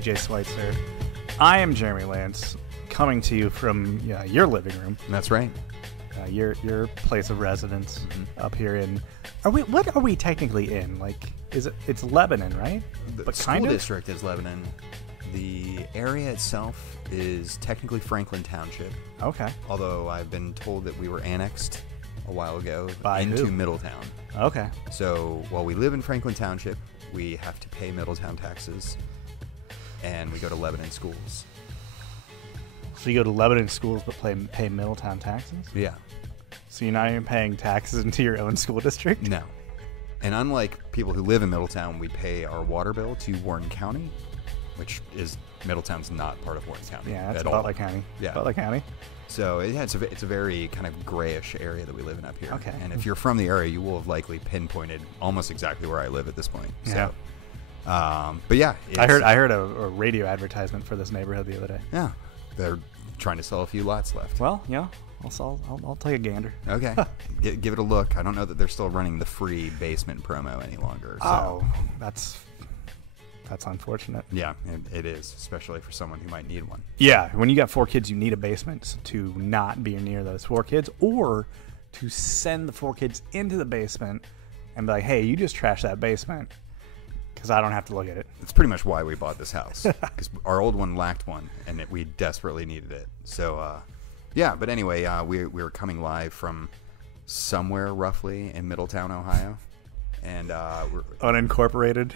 TJ Schweitzer. I am Jeremy Lance, coming to you from your living room. That's right. Your place of residence up here in. What are we technically in? Like, it's Lebanon, right? The school district is Lebanon. The area itself is technically Franklin Township. Okay. Although I've been told that we were annexed a while ago into Middletown. Okay. So while we live in Franklin Township, we have to pay Middletown taxes, and we go to Lebanon schools. So you go to Lebanon schools but pay Middletown taxes? Yeah. So you're not even paying taxes into your own school district? No. And unlike people who live in Middletown, we pay our water bill to Warren County, which is Middletown's not part of Warren County. Yeah, that's at all. Butler County. Yeah. Butler County. So it's a very kind of grayish area that we live in up here. Okay. And if you're from the area, you will have likely pinpointed almost exactly where I live at this point. Yeah. So, but yeah, I heard a radio advertisement for this neighborhood the other day. Yeah, they're trying to sell a few lots left. Well, yeah, I'll take a gander. Okay, give it a look. I don't know that they're still running the free basement promo any longer. So. Oh, that's unfortunate. Yeah, it is, especially for someone who might need one. Yeah, when you got 4 kids, you need a basement to not be near those 4 kids, or to send the 4 kids into the basement and be like, hey, you just trash that basement because I don't have to look at it. That's pretty much why we bought this house, because our old one lacked one, and we desperately needed it. So, yeah, but anyway, we were coming live from somewhere roughly in Middletown, Ohio. And we're unincorporated.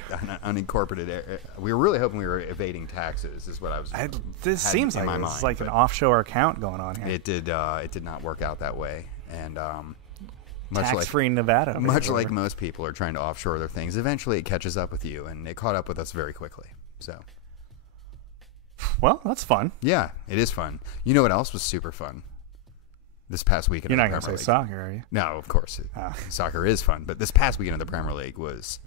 Unincorporated area. We were really hoping we were evading taxes, is what I was. This seems like it's like an offshore account going on here. It did not work out that way, and tax-free Nevada. Much like most people are trying to offshore their things, eventually it catches up with you, and it caught up with us very quickly. So, well, that's fun. Yeah, it is fun. You know what else was super fun? This past weekend, you're not going to say soccer, are you? No, of course. Soccer is fun, but this past weekend of the Premier League was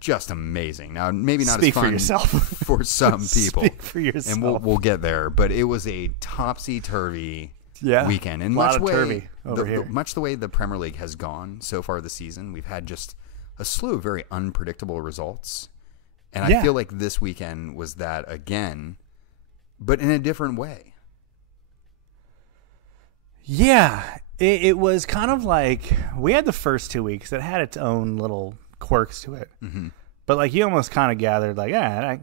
just amazing. Now, maybe not as fun for yourself. For some people. Speak for yourself. And we'll get there, but it was a topsy-turvy weekend. And a lot of turvy over here. Much the way the Premier League has gone so far this season, we've had just a slew of very unpredictable results. And I feel like this weekend was that again, but in a different way. Yeah, it was kind of like we had the first 2 weeks that had its own little quirks to it. Mm-hmm. But like you almost kind of gathered like, I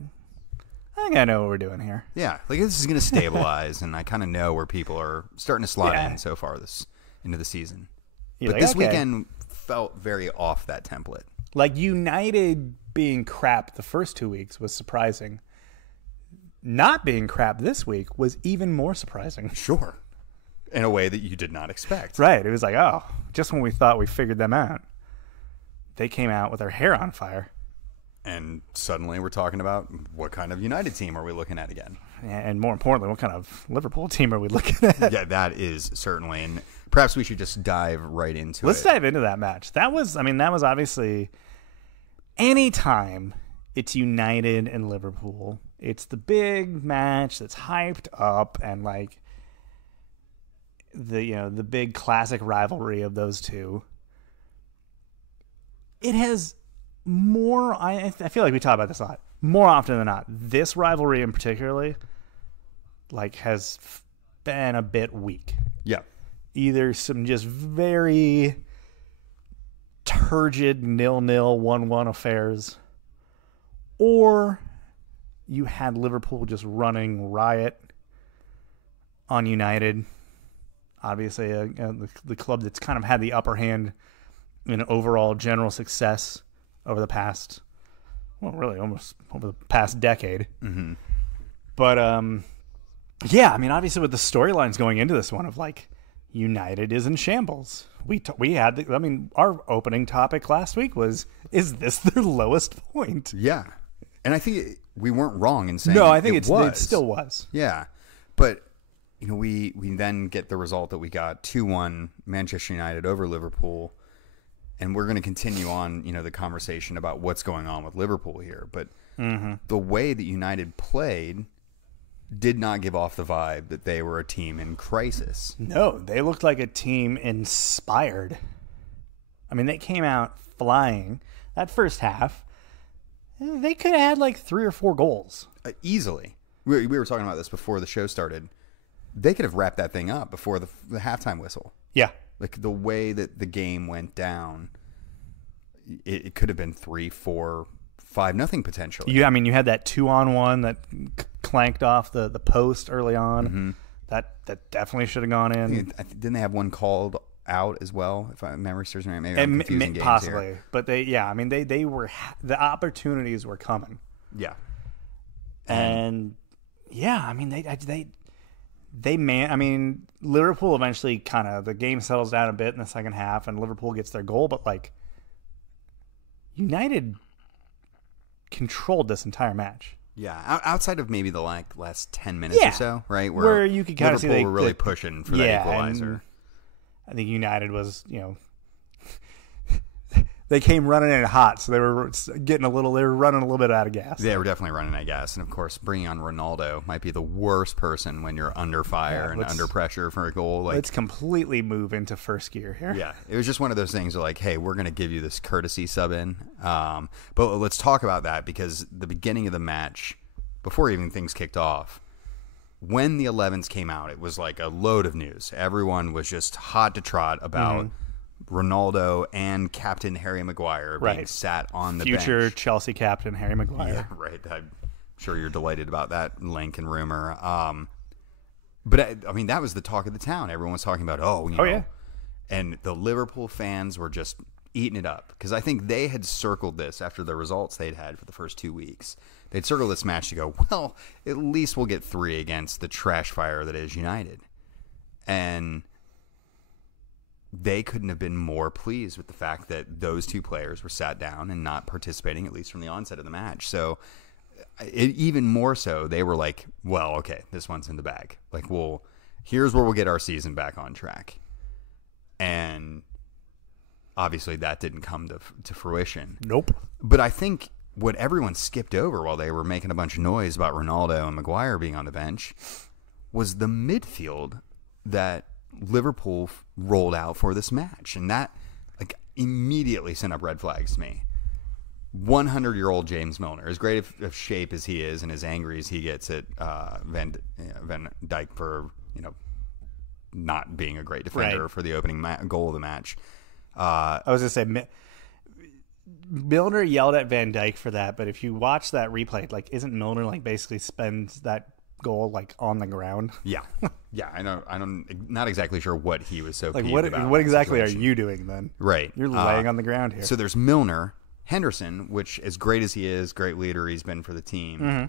think I know what we're doing here. Yeah, like this is going to stabilize, and I kind of know where people are starting to slide in so far into the season. But this weekend felt very off that template. Like United being crap the first 2 weeks was surprising. Not being crap this week was even more surprising. Sure. In a way that you did not expect. Right. It was like, oh, just when we thought we figured them out, they came out with their hair on fire. And suddenly we're talking about what kind of United team are we looking at again? And more importantly, what kind of Liverpool team are we looking at? Yeah, that is certainly. And perhaps we should just dive right into Let's dive into that match. That was obviously anytime it's United and Liverpool, it's the big match that's hyped up and like the big classic rivalry of those two. It has more. I feel like we talk about this a lot. More often than not, this rivalry in particularly, like, has been a bit weak. Yeah. Either some just very turgid 0-0 1-1 affairs, or you had Liverpool just running riot on United. Obviously, the club that's kind of had the upper hand in overall general success over the past, well, really almost over the past decade. Mm-hmm. But, obviously with the storylines going into this one of like, United is in shambles. We had, our opening topic last week was, is this their lowest point? Yeah. And I think we weren't wrong in saying no, I think it was. It still was. Yeah. But, we then get the result that we got 2-1 Manchester United over Liverpool. And we're going to continue on, the conversation about what's going on with Liverpool here. But the way that United played did not give off the vibe that they were a team in crisis. No, they looked like a team inspired. They came out flying. That first half, they could have had like 3 or 4 goals. Easily. We were talking about this before the show started. They could have wrapped that thing up before the halftime whistle. Yeah. Like the way that the game went down, it could have been 3, 4, 5-0 potentially. You had that 2-on-1 that clanked off the post early on. Mm-hmm. That definitely should have gone in. Didn't they have one called out as well? If my memory serves me right, maybe I'm confusing games possibly. here. But they were, the opportunities were coming. Yeah. And yeah, Liverpool eventually kind of, the game settles down a bit in the second half and Liverpool gets their goal, but like United controlled this entire match. Yeah, outside of maybe the last 10 minutes or so, right? Where you could kind of see Liverpool were really pushing for that equalizer. I think United was, they came running in hot, so they were running a little bit out of gas. They were definitely running out of gas. And, of course, bringing on Ronaldo might be the worst person when you're under fire and under pressure for a goal. Let's completely move into first gear here. Yeah, it was just one of those things where, like, hey, we're going to give you this courtesy sub in. But let's talk about that because the beginning of the match, before even things kicked off, when the 11s came out, it was like a load of news. Everyone was just hot to trot about Ronaldo and Captain Harry Maguire being sat on the future bench. Chelsea captain Harry Maguire. Yeah, right. I'm sure you're delighted about that link and rumor. But that was the talk of the town. Everyone was talking about, yeah. And the Liverpool fans were just eating it up because I think they had circled this after the results they'd had for the first 2 weeks. They'd circled this match to go, well, at least we'll get 3 against the trash fire that is United. And they couldn't have been more pleased with the fact that those 2 players were sat down and not participating, at least from the onset of the match. So even more so, they were like, well, okay, this one's in the bag. Like, here's where we'll get our season back on track. And obviously that didn't come to fruition. Nope. But I think what everyone skipped over while they were making a bunch of noise about Ronaldo and Maguire being on the bench was the midfield that Liverpool rolled out for this match. And that immediately sent up red flags to me. 100-year-old James Milner, as great of shape as he is and as angry as he gets at Van Dijk for not being a great defender for the opening goal of the match. I was going to say, Milner yelled at Van Dijk for that, but if you watch that replay, isn't Milner basically spends that goal on the ground? Yeah, yeah. I know. I'm not exactly sure what he was so peeved about. What exactly are you doing then? Right, you're laying on the ground here. So there's Milner, Henderson, which as great as he is, great leader he's been for the team. Mm-hmm.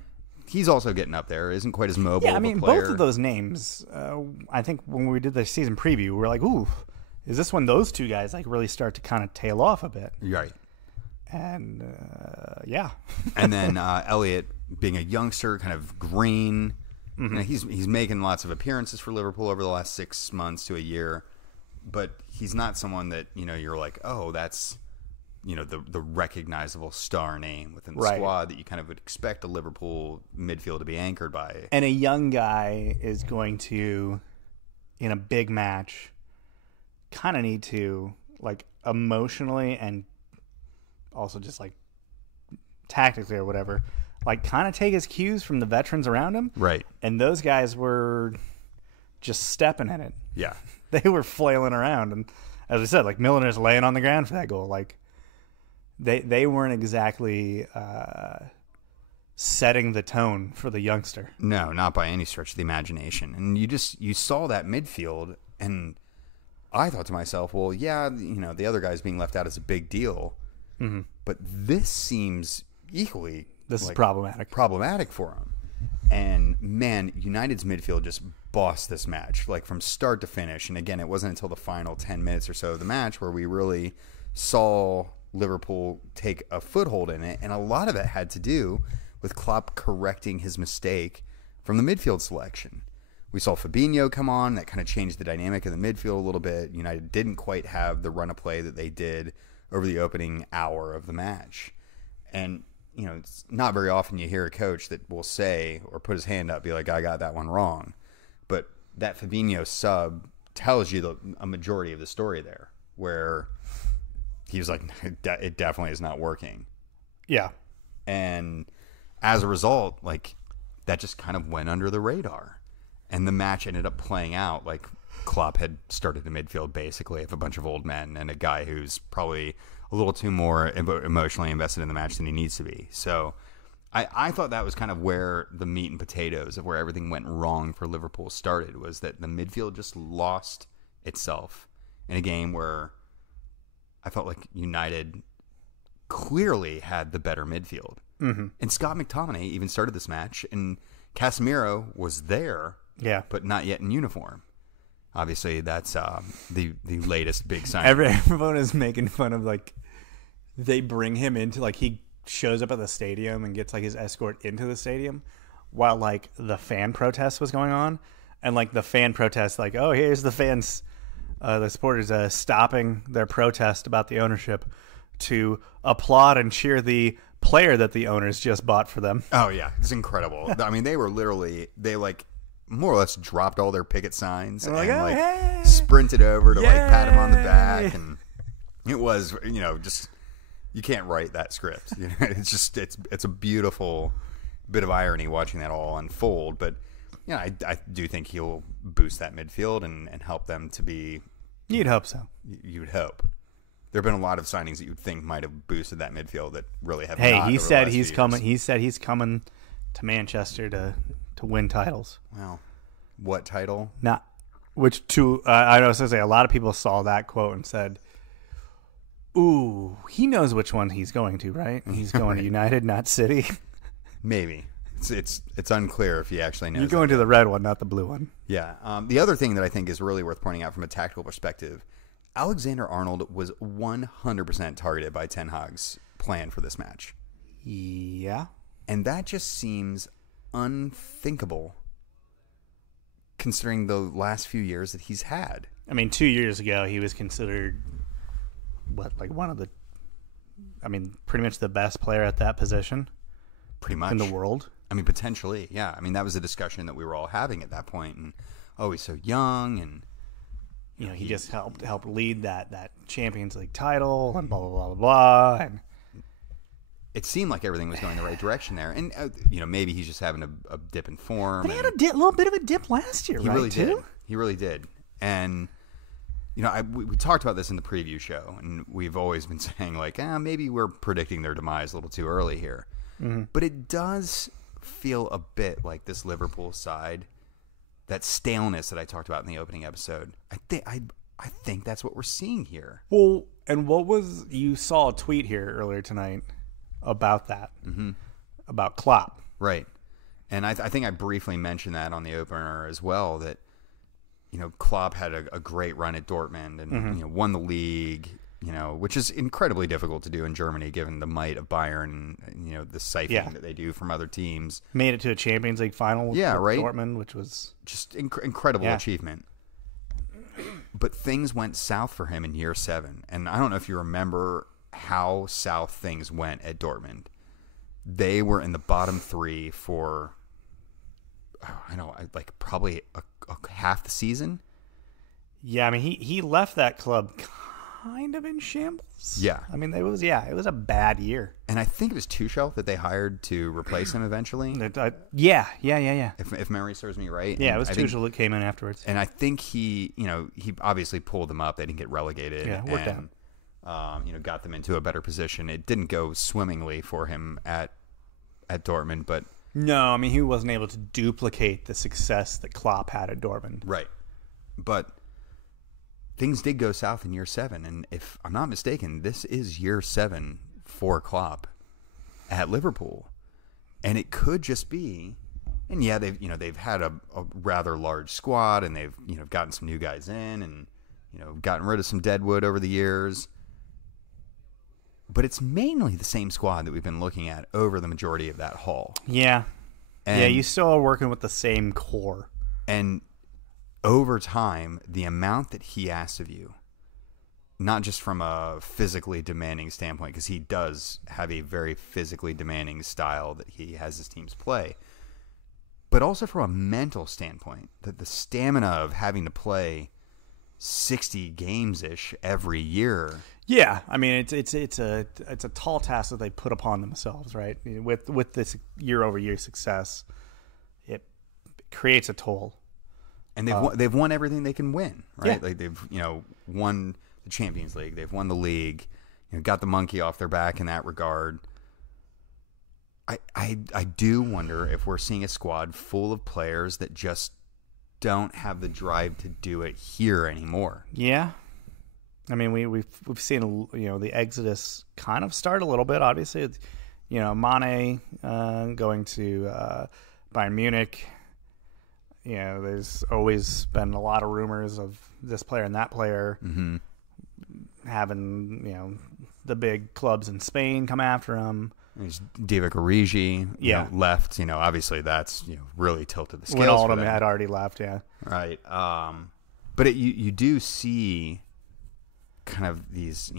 He's also getting up there. Isn't quite as mobile. Yeah, of a player. Both of those names. I think when we did the season preview, we were like, "Ooh, is this when those 2 guys really start to kind of tail off a bit?" Right. And yeah. And then Elliott, being a youngster, kind of green. Mm-hmm. He's making lots of appearances for Liverpool over the last 6 months to a year, but he's not someone that you're like, oh, that's the recognizable star name within the squad that you kind of would expect a Liverpool midfield to be anchored by. And a young guy is going to, in a big match, kind of need to emotionally and also just tactically or whatever, kind of take his cues from the veterans around him. Right. And those guys were just stepping in it. Yeah. They were flailing around. And as I said, Milner's laying on the ground for that goal. They weren't exactly setting the tone for the youngster. No, not by any stretch of the imagination. And you saw that midfield, and I thought to myself, well, yeah, the other guys being left out is a big deal. Mm-hmm. But this seems equally is problematic for him. And man, United's midfield just bossed this match from start to finish. And again, it wasn't until the final 10 minutes or so of the match where we really saw Liverpool take a foothold in it, and a lot of it had to do with Klopp correcting his mistake from the midfield selection. We saw Fabinho come on. That kind of changed the dynamic of the midfield a little bit. United didn't quite have the run of play that they did over the opening hour of the match. And, it's not very often you hear a coach that will say or put his hand up, be like, I got that one wrong. But that Fabinho sub tells you a majority of the story there, where he was like, it definitely is not working. Yeah. And as a result, that just kind of went under the radar. And the match ended up playing out like Klopp had started the midfield basically of a bunch of old men and a guy who's probably a little too more emotionally invested in the match than he needs to be. So I thought that was kind of where the meat and potatoes of where everything went wrong for Liverpool started, was that the midfield just lost itself in a game where I felt like United clearly had the better midfield. Mm-hmm. And Scott McTominay even started this match, and Casemiro was there, but not yet in uniform. Obviously, that's the latest big sign. Everyone is making fun of, like, they bring him into, like, he shows up at the stadium and gets, like, his escort into the stadium while, like, the fan protest was going on. And, like, the fan protest, like, oh, here's the fans, the supporters stopping their protest about the ownership to applaud and cheer the player that the owners just bought for them. Oh, yeah. It's incredible. I mean, they were literally, they, like, more or less dropped all their picket signs and, hey! Sprinted over to, like, pat him on the back. And it was, you know, just... You can't write that script. You know, it's just it's a beautiful bit of irony watching that all unfold. But you know, I do think he'll boost that midfield and help them to be. You'd hope so. You would hope. There have been a lot of signings that you'd think might have boosted that midfield that really have. Hey, not he over said the last he's few coming. years. He said he's coming to Manchester to win titles. Well, what title? Not which to I know. I was gonna say a lot of people saw that quote and said, ooh, he knows which one he's going to, right? He's going to United, not City. Maybe. It's unclear if he actually knows. You're going to the red one, not the blue one. Yeah. The other thing that I think is really worth pointing out from a tactical perspective, Alexander-Arnold was 100% targeted by Ten Hag's plan for this match. Yeah. And that just seems unthinkable considering the last few years that he's had. I mean, 2 years ago, he was considered... one of the, I mean, pretty much the best player at that position, pretty much in the world. I mean, potentially, yeah. I mean, that was a discussion that we were all having at that point. And he's so young, and you know, he just helped lead that Champions League title, and blah blah blah blah blah. And it seemed like everything was going the right direction there. And you know, maybe he's just having a dip in form. But he had a little bit of a dip last year, he right? Really too? did. He really did, and. You know, we talked about this in the preview show, and we've always been saying, like, maybe we're predicting their demise a little too early here. Mm-hmm. But it does feel a bit like this Liverpool side, that staleness that I talked about in the opening episode. I think that's what we're seeing here. Well, and you saw a tweet here earlier tonight about that, about Klopp. Right. And I think I briefly mentioned that on the opener as well, that you know, Klopp had a great run at Dortmund and you know, won the league, you know, which is incredibly difficult to do in Germany given the might of Bayern and, you know, the siphoning that they do from other teams. Made it to a Champions League final with Dortmund, which was just incredible achievement. But things went south for him in year 7. And I don't know if you remember how south things went at Dortmund. They were in the bottom 3 for... probably half the season. Yeah, I mean, he left that club kind of in shambles. Yeah. I mean, it was a bad year. And I think it was Tuchel that they hired to replace him eventually. Yeah. If memory serves me right. Yeah, it was Tuchel that came in afterwards. And I think he obviously pulled them up. They didn't get relegated. Yeah, worked out. Got them into a better position. It didn't go swimmingly for him at Dortmund, but no, I mean, he wasn't able to duplicate the success that Klopp had at Dortmund. Right. But things did go south in year 7. And if I'm not mistaken, this is year 7 for Klopp at Liverpool. And it could just be, and yeah, they've had a rather large squad, and they've, gotten some new guys in, and, gotten rid of some deadwood over the years. But it's mainly the same squad that we've been looking at over the majority of that haul. Yeah. You still are working with the same core. And over time, the amount that he asks of you, not just from a physically demanding standpoint, because he does have a very physically demanding style that he has his teams play, but also from a mental standpoint, that the stamina of having to play 60 games-ish every year. Yeah, I mean, it's a tall task that they put upon themselves, right? With this year-over-year success, creates a toll. And they've won everything they can win, right? Yeah. Like they've won the Champions League, they've won the league, got the monkey off their back in that regard. I do wonder if we're seeing a squad full of players that just don't have the drive to do it here anymore. Yeah. I mean, we've seen the exodus kind of start a little bit. Obviously, it's, Mane going to Bayern Munich. There's always been a lot of rumors of this player and that player having the big clubs in Spain come after him. There's Divock Origi, left. Obviously that's really tilted the scales. Wijnaldum had already left, yeah. Right. But you do see kind of these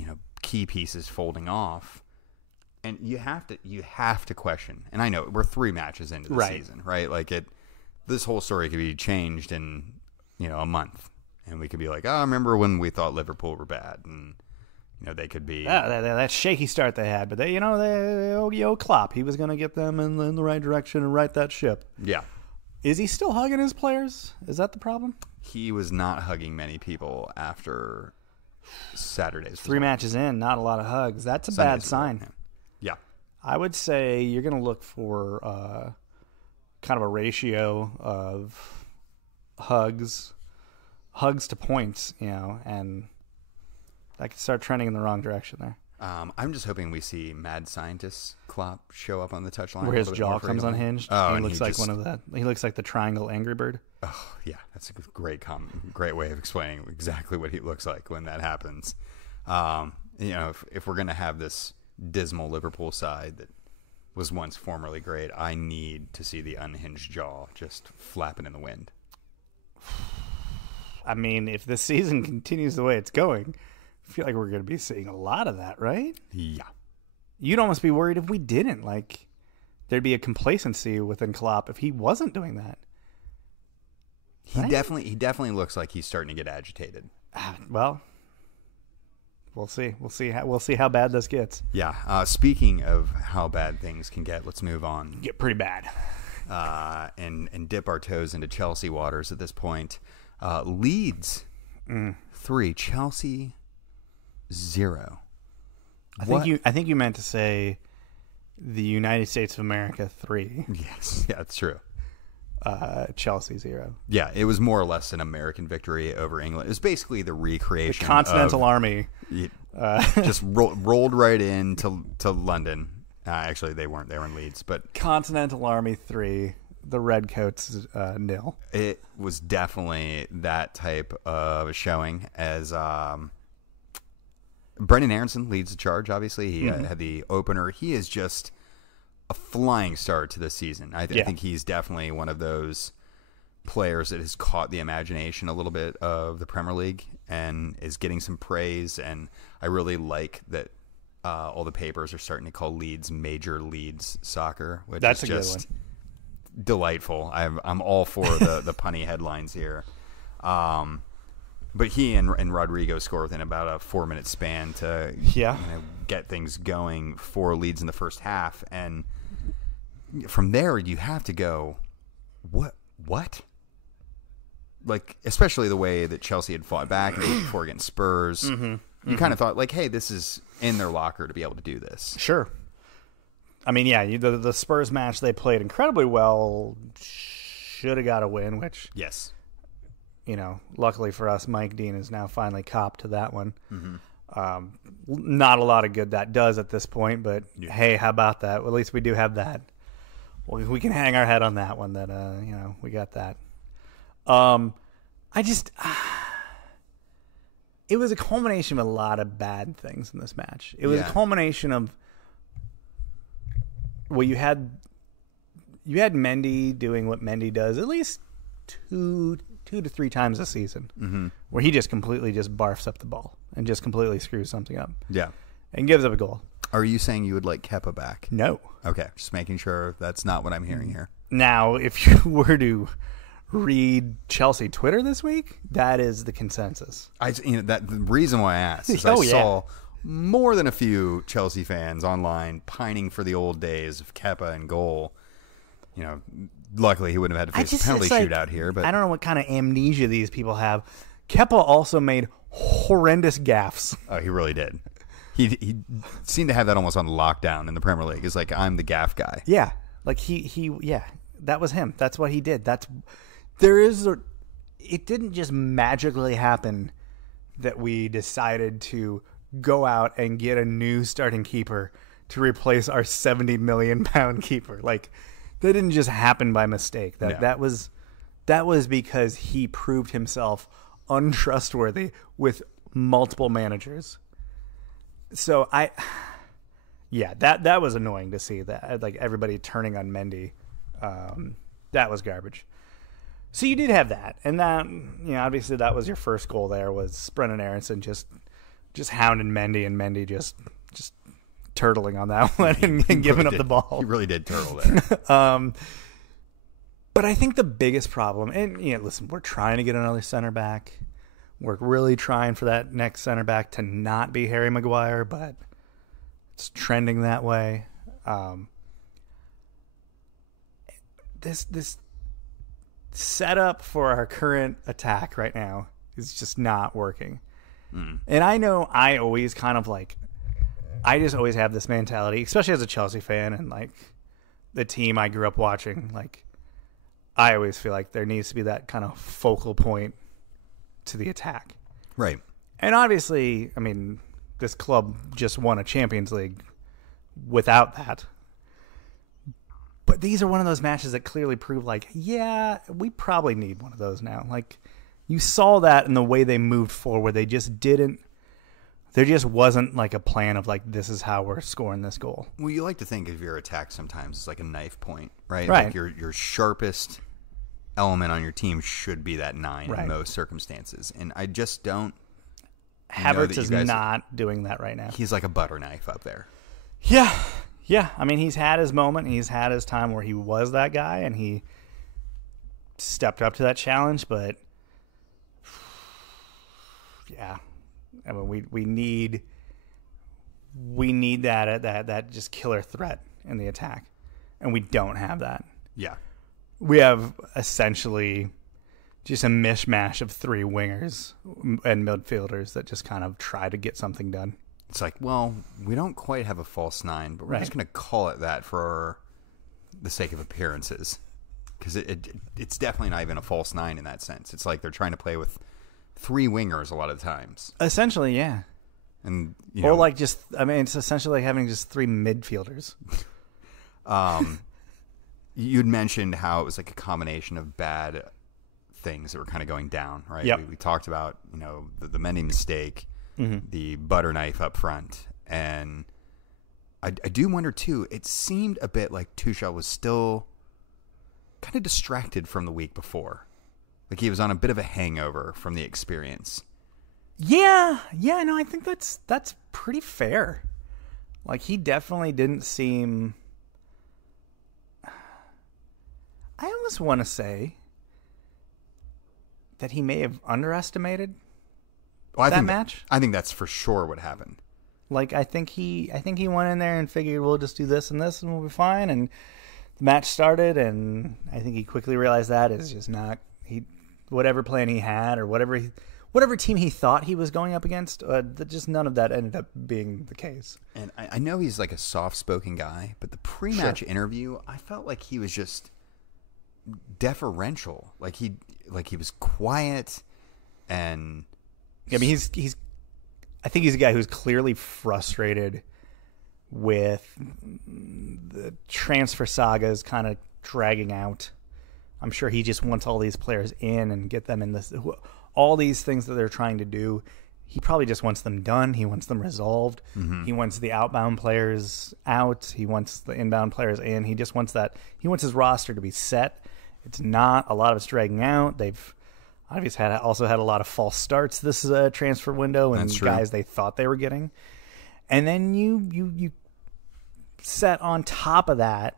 key pieces folding off, and you have to question. And I know we're 3 matches into the season, right? Like this whole story could be changed in a month, and we could be like, oh, remember when we thought Liverpool were bad, and they could be that shaky start they had, but they Klopp, he was going to get them in the right direction and right that ship. Yeah. Is he still hugging his players? Is that the problem? He was not hugging many people after Saturday's 3 matches in, not a lot of hugs. That's a bad sign. Yeah. I would say you're going to look for kind of a ratio of hugs to points, and that could start trending in the wrong direction there. I'm just hoping we see mad scientist Klopp show up on the touchline, where his jaw comes unhinged. Oh, he looks like he looks like the triangle Angry Bird. Oh yeah, that's a great way of explaining exactly what he looks like when that happens. If we're gonna have this dismal Liverpool side that was once formerly great, I need to see the unhinged jaw just flapping in the wind. I mean, if this season continues the way it's going, I feel like we're going to be seeing a lot of that, right? Yeah. You'd almost be worried if we didn't. Like, there'd be a complacency within Klopp if he wasn't doing that. He definitely looks like he's starting to get agitated. Well, we'll see. We'll see how bad this gets. Yeah. Speaking of how bad things can get, let's move on. Get pretty bad. And dip our toes into Chelsea waters at this point. Leeds 3, Chelsea 0. I think you meant to say the United States of America 3. Yes, yeah, that's true. Chelsea 0. Yeah, it was more or less an American victory over England. It was basically the recreation. The Continental Army just rolled right in to London. Actually, they weren't. They were in Leeds, but Continental Army 3. The Redcoats 0. It was definitely that type of showing as Brendan Aronson leads the charge. Obviously, he had the opener. He is just a flying start to this season. I think he's definitely one of those players that has caught the imagination a little bit of the Premier League and is getting some praise. And I really like that all the papers are starting to call Leeds Major Leeds Soccer, which That's is a just good one. Delightful. I'm all for the punny headlines here. But he and Rodrigo score within about a 4-minute span to get things going for Leeds in the first half. And from there, you have to go, what? Like, especially the way that Chelsea had fought back before against Spurs. You kind of thought, like, hey, this is in their locker to be able to do this. Sure. I mean, yeah, the Spurs match, they played incredibly well. Should have got a win, which... Yes. Luckily for us, Mike Dean is now finally copped to that one. Not a lot of good that does at this point, but hey, how about that? Well, at least we do have that. Well, we can hang our head on that one that, we got that. It was a culmination of a lot of bad things in this match. It was a culmination of, well, you had Mendy doing what Mendy does at least two to three times a season, where he just completely just barfs up the ball and just completely screws something up. Yeah. And gives up a goal. Are you saying you would like Kepa back? No. Okay, just making sure that's not what I'm hearing here. Now, if you were to read Chelsea Twitter this week, that is the consensus. The reason why I asked is I saw more than a few Chelsea fans online pining for the old days of Kepa and goal. luckily he wouldn't have had to face a penalty shootout here. But I don't know what kind of amnesia these people have. Kepa also made horrendous gaffes. Oh, he really did. He seemed to have that almost on lockdown in the Premier League. It's like, I'm the gaff guy. Yeah, like yeah, that was him. That's what he did. It didn't just magically happen that we decided to go out and get a new starting keeper to replace our 70 million pound keeper. Like, that didn't just happen by mistake. That was because he proved himself untrustworthy with multiple managers. So that was annoying to see, that like everybody turning on Mendy. That was garbage. So you did have that, and that, obviously that was your first goal. There was Brennan Aronson just hounding Mendy, and Mendy just turtling on that one and giving up the ball. He really did turtle there. But I think the biggest problem, and listen, we're trying to get another center back. We're really trying for that next center back to not be Harry Maguire, but it's trending that way. This setup for our current attack right now is just not working. And I know I always kind of I just always have this mentality, especially as a Chelsea fan and like the team I grew up watching. Like, I always feel like there needs to be that kind of focal point to the attack. Right. And obviously, I mean, this club just won a Champions League without that. But these are one of those matches that clearly prove, yeah, we probably need one of those now. Like, you saw that in the way they moved forward. They just didn't. There just wasn't like a plan of this is how we're scoring this goal. Well, you like to think of your attack sometimes as like a knife point, right? Right. Like your sharpest element on your team should be that 9 in most circumstances. And I just don't. Havertz is not doing that right now. He's like a butter knife up there. Yeah. Yeah. I mean, he's had his moment. He's had his time where he was that guy and he stepped up to that challenge. But yeah, I mean, we need that just killer threat in the attack, and we don't have that. Yeah. We have essentially just a mishmash of 3 wingers and midfielders that just kind of try to get something done. It's like, well, we don't quite have a false 9, but we're just going to call it that for the sake of appearances. Because it's definitely not even a false 9 in that sense. It's like they're trying to play with 3 wingers a lot of the times. Essentially, yeah. And it's essentially like having just 3 midfielders. You'd mentioned how it was like a combination of bad things that were kind of going down, right? Yep. We talked about, the Mendy mistake, the butter knife up front. And I do wonder, too, it seemed a bit like Tuchel was still kind of distracted from the week before. Like he was on a bit of a hangover from the experience. Yeah, no, I think that's pretty fair. Like, he definitely didn't seem... I almost want to say that he may have underestimated that match. I think that's for sure what happened. Like, I think he went in there and figured we'll just do this and we'll be fine. And the match started, and I think he quickly realized that is just not whatever plan he had or whatever team he thought he was going up against. Just none of that ended up being the case. And I know he's like a soft-spoken guy, but the pre-match interview, I felt like he was just deferential. Like he was quiet, and I mean, I think he's a guy who's clearly frustrated with the transfer sagas kind of dragging out. I'm sure he just wants all these players in and get them in this, all these things that they're trying to do. He probably just wants them done. He wants them resolved. He wants the outbound players out. He wants the inbound players in. He just wants that. He wants his roster to be set. It's not. A lot of it's dragging out. They've obviously also had a lot of false starts this transfer window, and guys they thought they were getting. And then you set on top of that,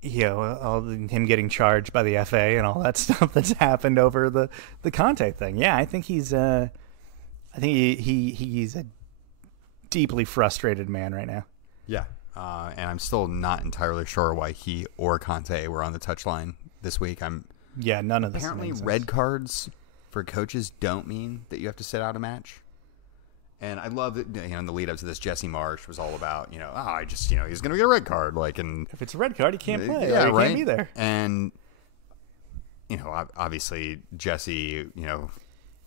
him getting charged by the FA and all that stuff that's happened over the Conte thing. Yeah, I think he's a deeply frustrated man right now. Yeah, and I'm still not entirely sure why he or Conte were on the touchline this week. None of this. Apparently, red cards for coaches don't mean that you have to sit out a match. And I love that, in the lead up to this, Jesse Marsh was all about, he's going to get a red card. And if it's a red card, he can't play. Yeah, he right. Can't be there. And, obviously Jesse,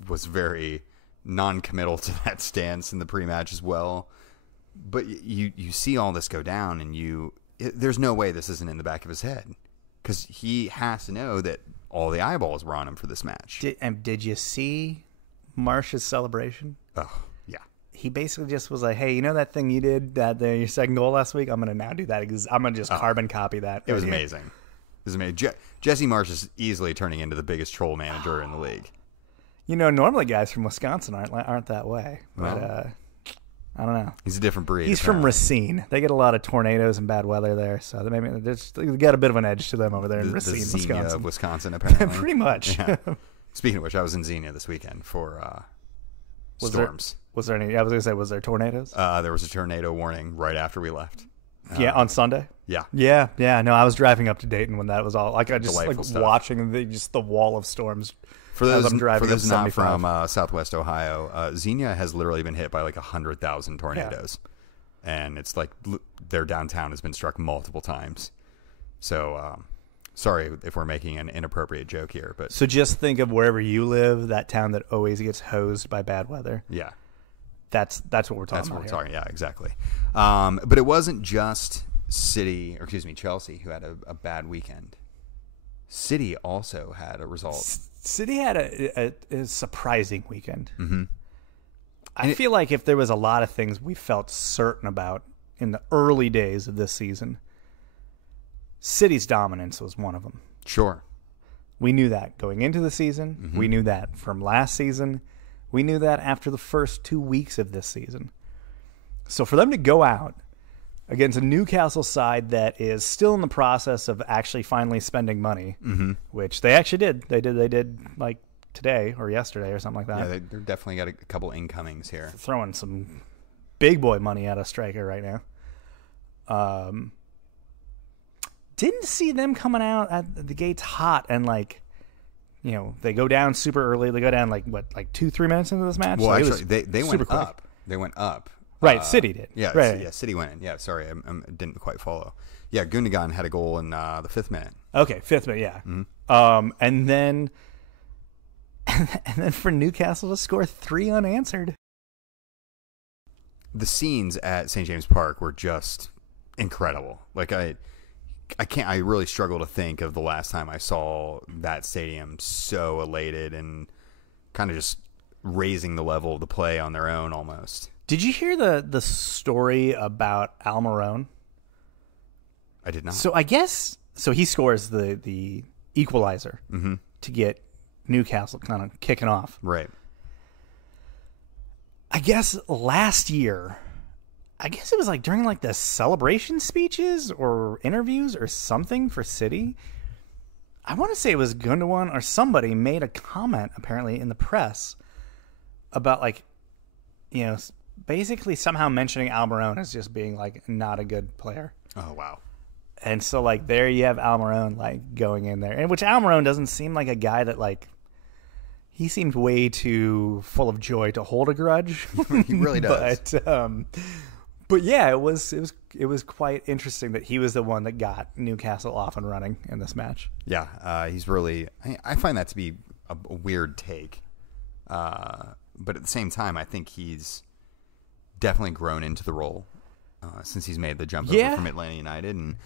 was very non-committal to that stance in the pre-match as well. But you see all this go down, and there's no way this isn't in the back of his head, because he has to know that all the eyeballs were on him for this match. Did you see Marsh's celebration? Oh, yeah. He basically just was like, hey, that thing you did, your second goal last week? I'm going to now do that. I'm going to just carbon copy that. It was amazing. It was amazing. Jesse Marsh is easily turning into the biggest troll manager in the league. Normally guys from Wisconsin aren't that way. But I don't know. He's a different breed. He's from Racine. They get a lot of tornadoes and bad weather there, so they got a bit of an edge to them over there in Racine, the Xenia Wisconsin. Of Wisconsin, apparently. Pretty much. Yeah. Speaking of which, I was in Xenia this weekend for storms. Was there any? I was going to say, was there tornadoes? There was a tornado warning right after we left. On Sunday. Yeah. Yeah. No, I was driving up to Dayton when that was all. I just stuff. watching the wall of storms. For those not 75. from Southwest Ohio, Xenia has literally been hit by 100,000 tornadoes, and it's their downtown has been struck multiple times. So, sorry if we're making an inappropriate joke here, but so just think of wherever you live, that town that always gets hosed by bad weather. Yeah, that's what we're talking about. That's what we're talking. Yeah, exactly. But it wasn't just Chelsea who had a bad weekend. City also had a result. City had a surprising weekend. Mm-hmm. I feel like if there was a lot of things we felt certain about in the early days of this season, City's dominance was one of them. Sure. We knew that going into the season. Mm-hmm. We knew that from last season. We knew that after the first 2 weeks of this season. So for them to go out against a Newcastle side that is still in the process of actually finally spending money, mm-hmm. which they actually did. They did today or yesterday or something like that. Yeah, they're definitely got a couple incomings here. Throwing some big boy money at a striker right now. Didn't see them coming out at the gates hot and they go down super early. They go down 2-3 minutes into this match. Well, so actually, they went quick. up. They went up. Right, City did. Yeah, right. Yeah, City went in. Yeah, sorry, I didn't quite follow. Yeah, Gundogan had a goal in the 5th minute. Okay, 5th minute, yeah. Mm-hmm. And then for Newcastle to score 3 unanswered. The scenes at St. James Park were just incredible. I really struggle to think of the last time I saw that stadium so elated and kind of just raising the level of the play on their own almost. Did you hear the story about Almiron? I did not. So I guess he scores the equalizer mm-hmm. to get Newcastle kind of kicking off. Right. I guess last year, it was during the celebration speeches or interviews or something for City. I want to say it was Gundogan or somebody made a comment apparently in the press about basically somehow mentioning Almiron as just being not a good player. Oh wow. And so there you have Almiron going in there, and which Almiron doesn't seem like a guy that he seemed way too full of joy to hold a grudge. He really does. But yeah, it was quite interesting that he was the one that got Newcastle off and running in this match. Yeah, he's really. I find that to be a weird take, but at the same time, I think he's definitely grown into the role since he's made the jump over from Atlanta United, and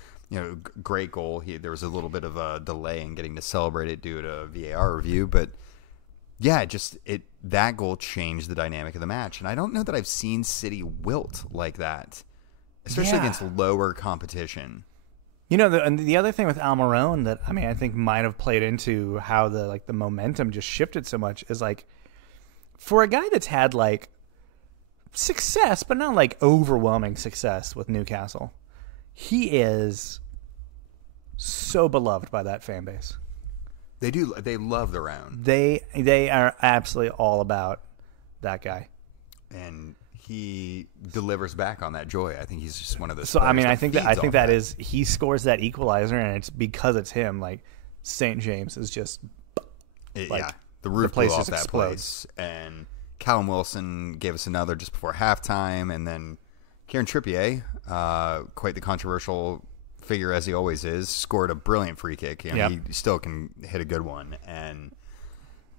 great goal. There was a little bit of a delay in getting to celebrate it due to a VAR review, but yeah, that goal changed the dynamic of the match, and I don't know that I've seen City wilt like that, especially against lower competition. The other thing with Almiron that I think might have played into how the momentum just shifted so much is for a guy that's had success, but not overwhelming success with Newcastle, he is so beloved by that fan base. They do. They love their own. They are absolutely all about that guy. And he delivers back on that joy. I think he's just one of those. So I mean, I think that that is he scores that equalizer, and it's because it's him. Like St. James is just the roof blew off that explode. place, and Callum Wilson gave us another just before halftime, and then Kieran Trippier, quite the controversial figure as he always is, scored a brilliant free kick. You know, he still can hit a good one, and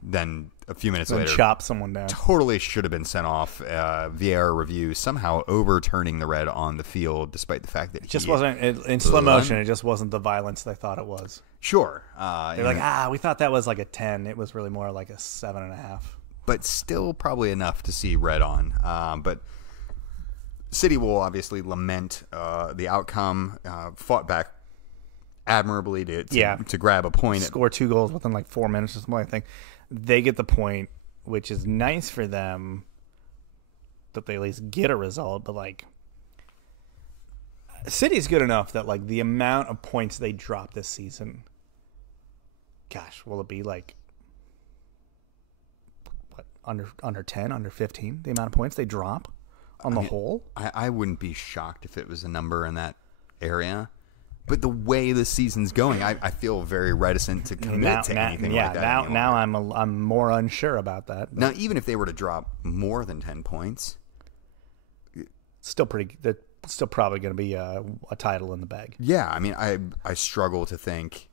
then a few minutes later, chop someone down. Totally should have been sent off. VAR review somehow overturning the red on the field, despite the fact that it just wasn't in slow motion. It just wasn't the violence they thought it was. Sure, they're like, we thought that was like a 10. It was really more like a 7.5. But still, probably enough to see red on. But City will obviously lament the outcome. Fought back admirably to grab a point. Score 2 goals within like 4 minutes or something. I think they get the point, which is nice for them that they at least get a result. But like, City's good enough that like the amount of points they drop this season, gosh, will it be like what, under 10, under 15? The amount of points they drop on the whole? I wouldn't be shocked if it was a number in that area. But the way the season's going, I feel very reticent to commit to anything like that. Now I'm more unsure about that. Now, even if they were to drop more than 10 points, they're still probably going to be a title in the bag. Yeah, I mean, I struggle to think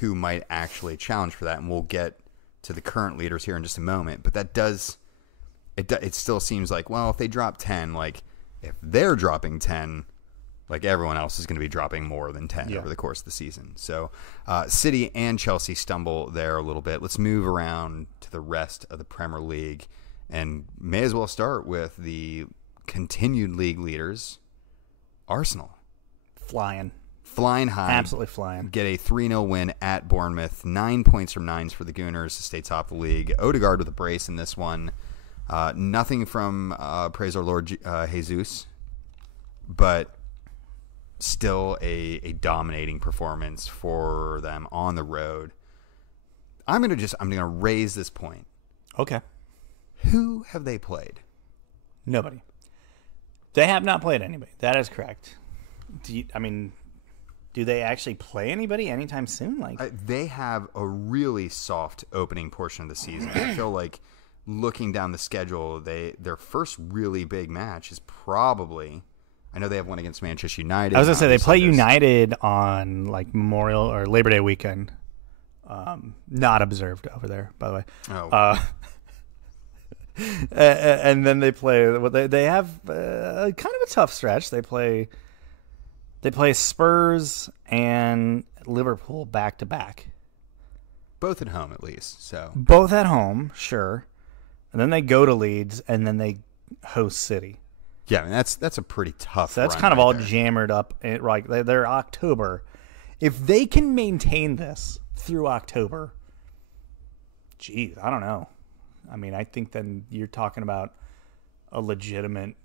who might actually challenge for that, and we'll get to the current leaders here in just a moment. But that it still seems like, well, if they drop 10, like if they're dropping 10. Like everyone else is going to be dropping more than 10 over the course of the season. So City and Chelsea stumble there a little bit. Let's move around to the rest of the Premier League and may as well start with the continued league leaders, Arsenal. Flying high. Absolutely flying. Get a 3-0 win at Bournemouth. 9 points from 9s for the Gooners to stay top of the league. Odegaard with a brace in this one. Nothing from praise our Lord Jesus, but still a dominating performance for them on the road. I'm gonna raise this point. Okay. Who have they played? Nobody. They have not played anybody. That is correct. Do they actually play anybody anytime soon? They have a really soft opening portion of the season. I feel like looking down the schedule, their first really big match is probably. I know they have one against Manchester United. I was going to say, they play United on like Memorial or Labor Day weekend. Not observed over there, by the way. Oh. And then they play. They have kind of a tough stretch. They play Spurs and Liverpool back to back. Both at home, at least. So both at home, sure. And then they go to Leeds, and then they host City. Yeah, I mean, that's a pretty tough. So that's run kind of right all there. jammered up. Right, they're October. If they can maintain this through October, geez, I don't know. I mean, I think then you're talking about a legitimate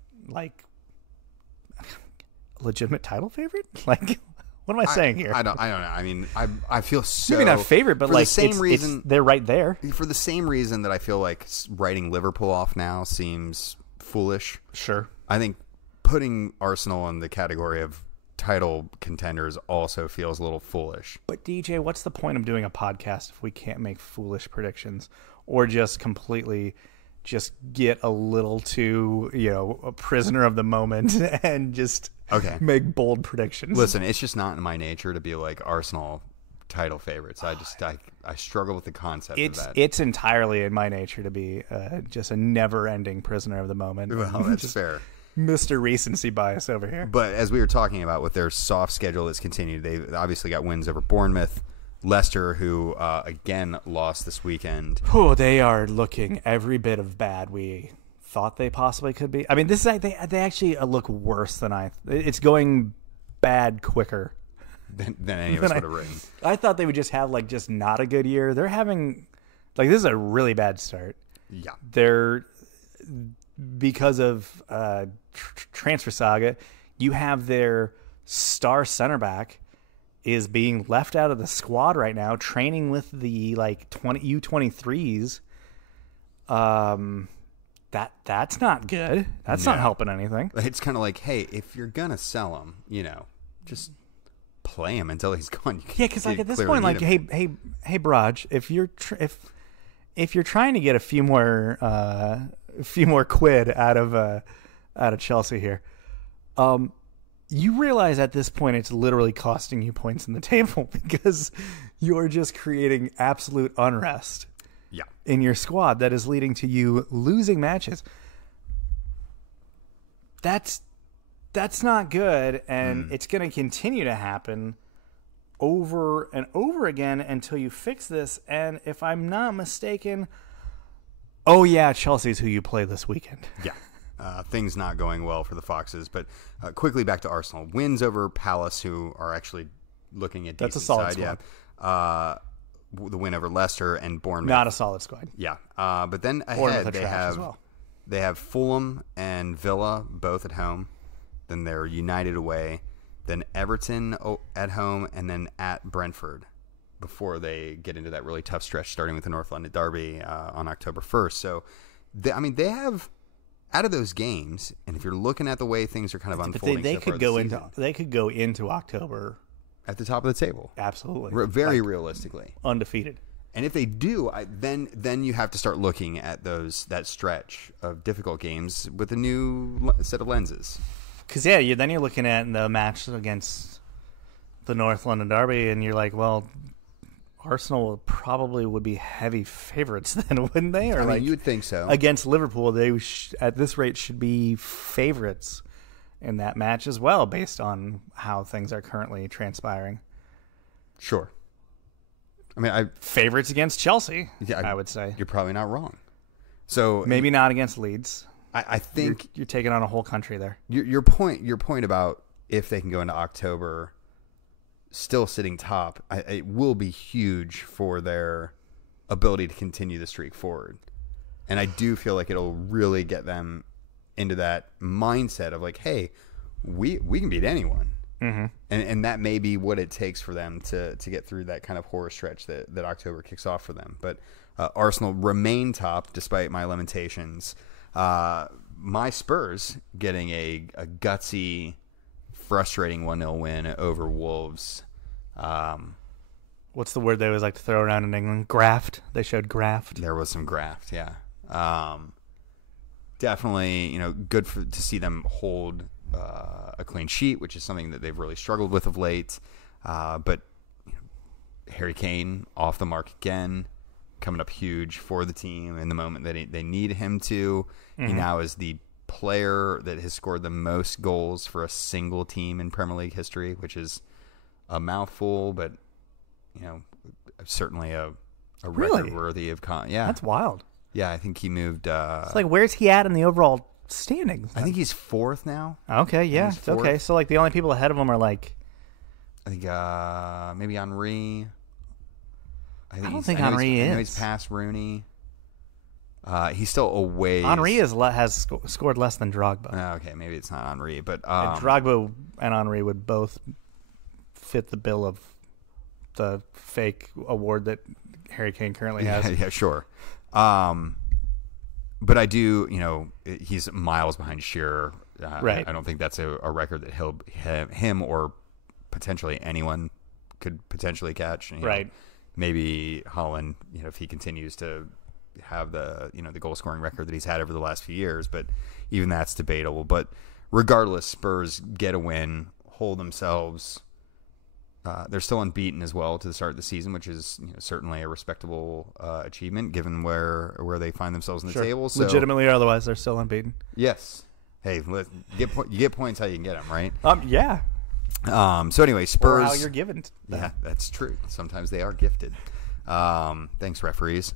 title favorite. Like, what am I saying here? I don't know. I mean, I feel so maybe not favorite, but for like the same reason they're right there. For the same reason that I feel like writing Liverpool off now seems foolish. Sure. I think putting Arsenal in the category of title contenders also feels a little foolish. But DJ, what's the point of doing a podcast if we can't make foolish predictions or just completely just get a little too, a prisoner of the moment and just make bold predictions? Listen, it's just not in my nature to be like Arsenal title favorites. I struggle with the concept of that. It's entirely in my nature to be just a never-ending prisoner of the moment. Well, that's fair. Mr. Recency bias over here. But as we were talking about with their soft schedule that's continued, they obviously got wins over Bournemouth, Leicester, who again lost this weekend. Oh, they are looking every bit of bad we thought they possibly could be. I mean, this is they actually look worse than it's going bad quicker than any of us would have written. I thought they would just have just not a good year. They're having this is a really bad start. Yeah, they're because of transfer saga. You have their star center back is being left out of the squad right now, training with the U23s. That's not good. That's not helping anything. It's kind of like, hey, if you're gonna sell him, just play him until he's gone. Yeah, because like at this point, like, hey, Braj, if you're trying to get a few more quid out of Chelsea here, you realize at this point it's literally costing you points in the table because you're just creating absolute unrest. Yeah. In your squad that is leading to you losing matches. That's not good, and it's going to continue to happen over and over again until you fix this. And if I'm not mistaken, Chelsea's who you play this weekend. Yeah. Things not going well for the Foxes, but quickly back to Arsenal. Wins over Palace, who are actually looking at decent That's a solid side. squad. Yeah. The win over Leicester and Bournemouth. Not a solid squad. Yeah. But then ahead they have Fulham and Villa both at home. Then they're United away. Then Everton at home, and then at Brentford before they get into that really tough stretch, starting with the North London derby on October 1st. So, they have out of those games, and if you're looking at the way things are kind of unfolding, they could go into October at the top of the table. Absolutely. Very realistically. Undefeated. And if they do, then you have to start looking at that stretch of difficult games with a new set of lenses. Because, then you're looking at the match against the North London derby, and you're like, well, Arsenal probably would be heavy favorites then, wouldn't they? Or you would think so. Against Liverpool, they at this rate should be favorites in that match as well, based on how things are currently transpiring. Sure. Favorites against Chelsea, yeah, I would say. You're probably not wrong. So maybe not against Leeds. I think you're taking on a whole country there. Your point about if they can go into October still sitting top, it will be huge for their ability to continue the streak forward. And I do feel like it'll really get them into that mindset of like, hey, we can beat anyone. Mm-hmm. And that may be what it takes for them to get through that kind of horror stretch that October kicks off for them. But Arsenal remain top despite my limitations. My Spurs getting a gutsy, frustrating 1-0 win over Wolves. What's the word they always like to throw around in England? Graft. They showed graft. There was some graft, yeah. Definitely, good to see them hold a clean sheet, which is something that they've really struggled with of late. But Harry Kane off the mark again, coming up huge for the team in the moment that they need him to. Mm-hmm. He now is the player that has scored the most goals for a single team in Premier League history, which is a mouthful, but certainly a record worthy of yeah. That's wild. Yeah, I think he moved. It's like, where's he at in the overall standings? I think he's fourth now. Okay, yeah, okay. So like the only people ahead of him are like, I think maybe Henry. I don't think Henry is. I know he's past Rooney. He's still a ways. Henry has scored less than Drogba. Okay, maybe it's not Henry, but Drogba and Henry would both fit the bill of the fake award that Harry Kane currently has. Yeah, sure. But I do, he's miles behind Shearer. Right. I don't think that's a record that him or potentially anyone could potentially catch. Right. Maybe Holland, if he continues to have the goal scoring record that he's had over the last few years, but even that's debatable. But regardless, Spurs get a win, hold themselves. They're still unbeaten as well to the start of the season, which is certainly a respectable achievement given where they find themselves in the table. So, legitimately or otherwise, they're still unbeaten. Yes. Hey, you get points how you can get them, right? Yeah. So anyway, Spurs. Or how you're given. Yeah, that's true. Sometimes they are gifted. Thanks, referees.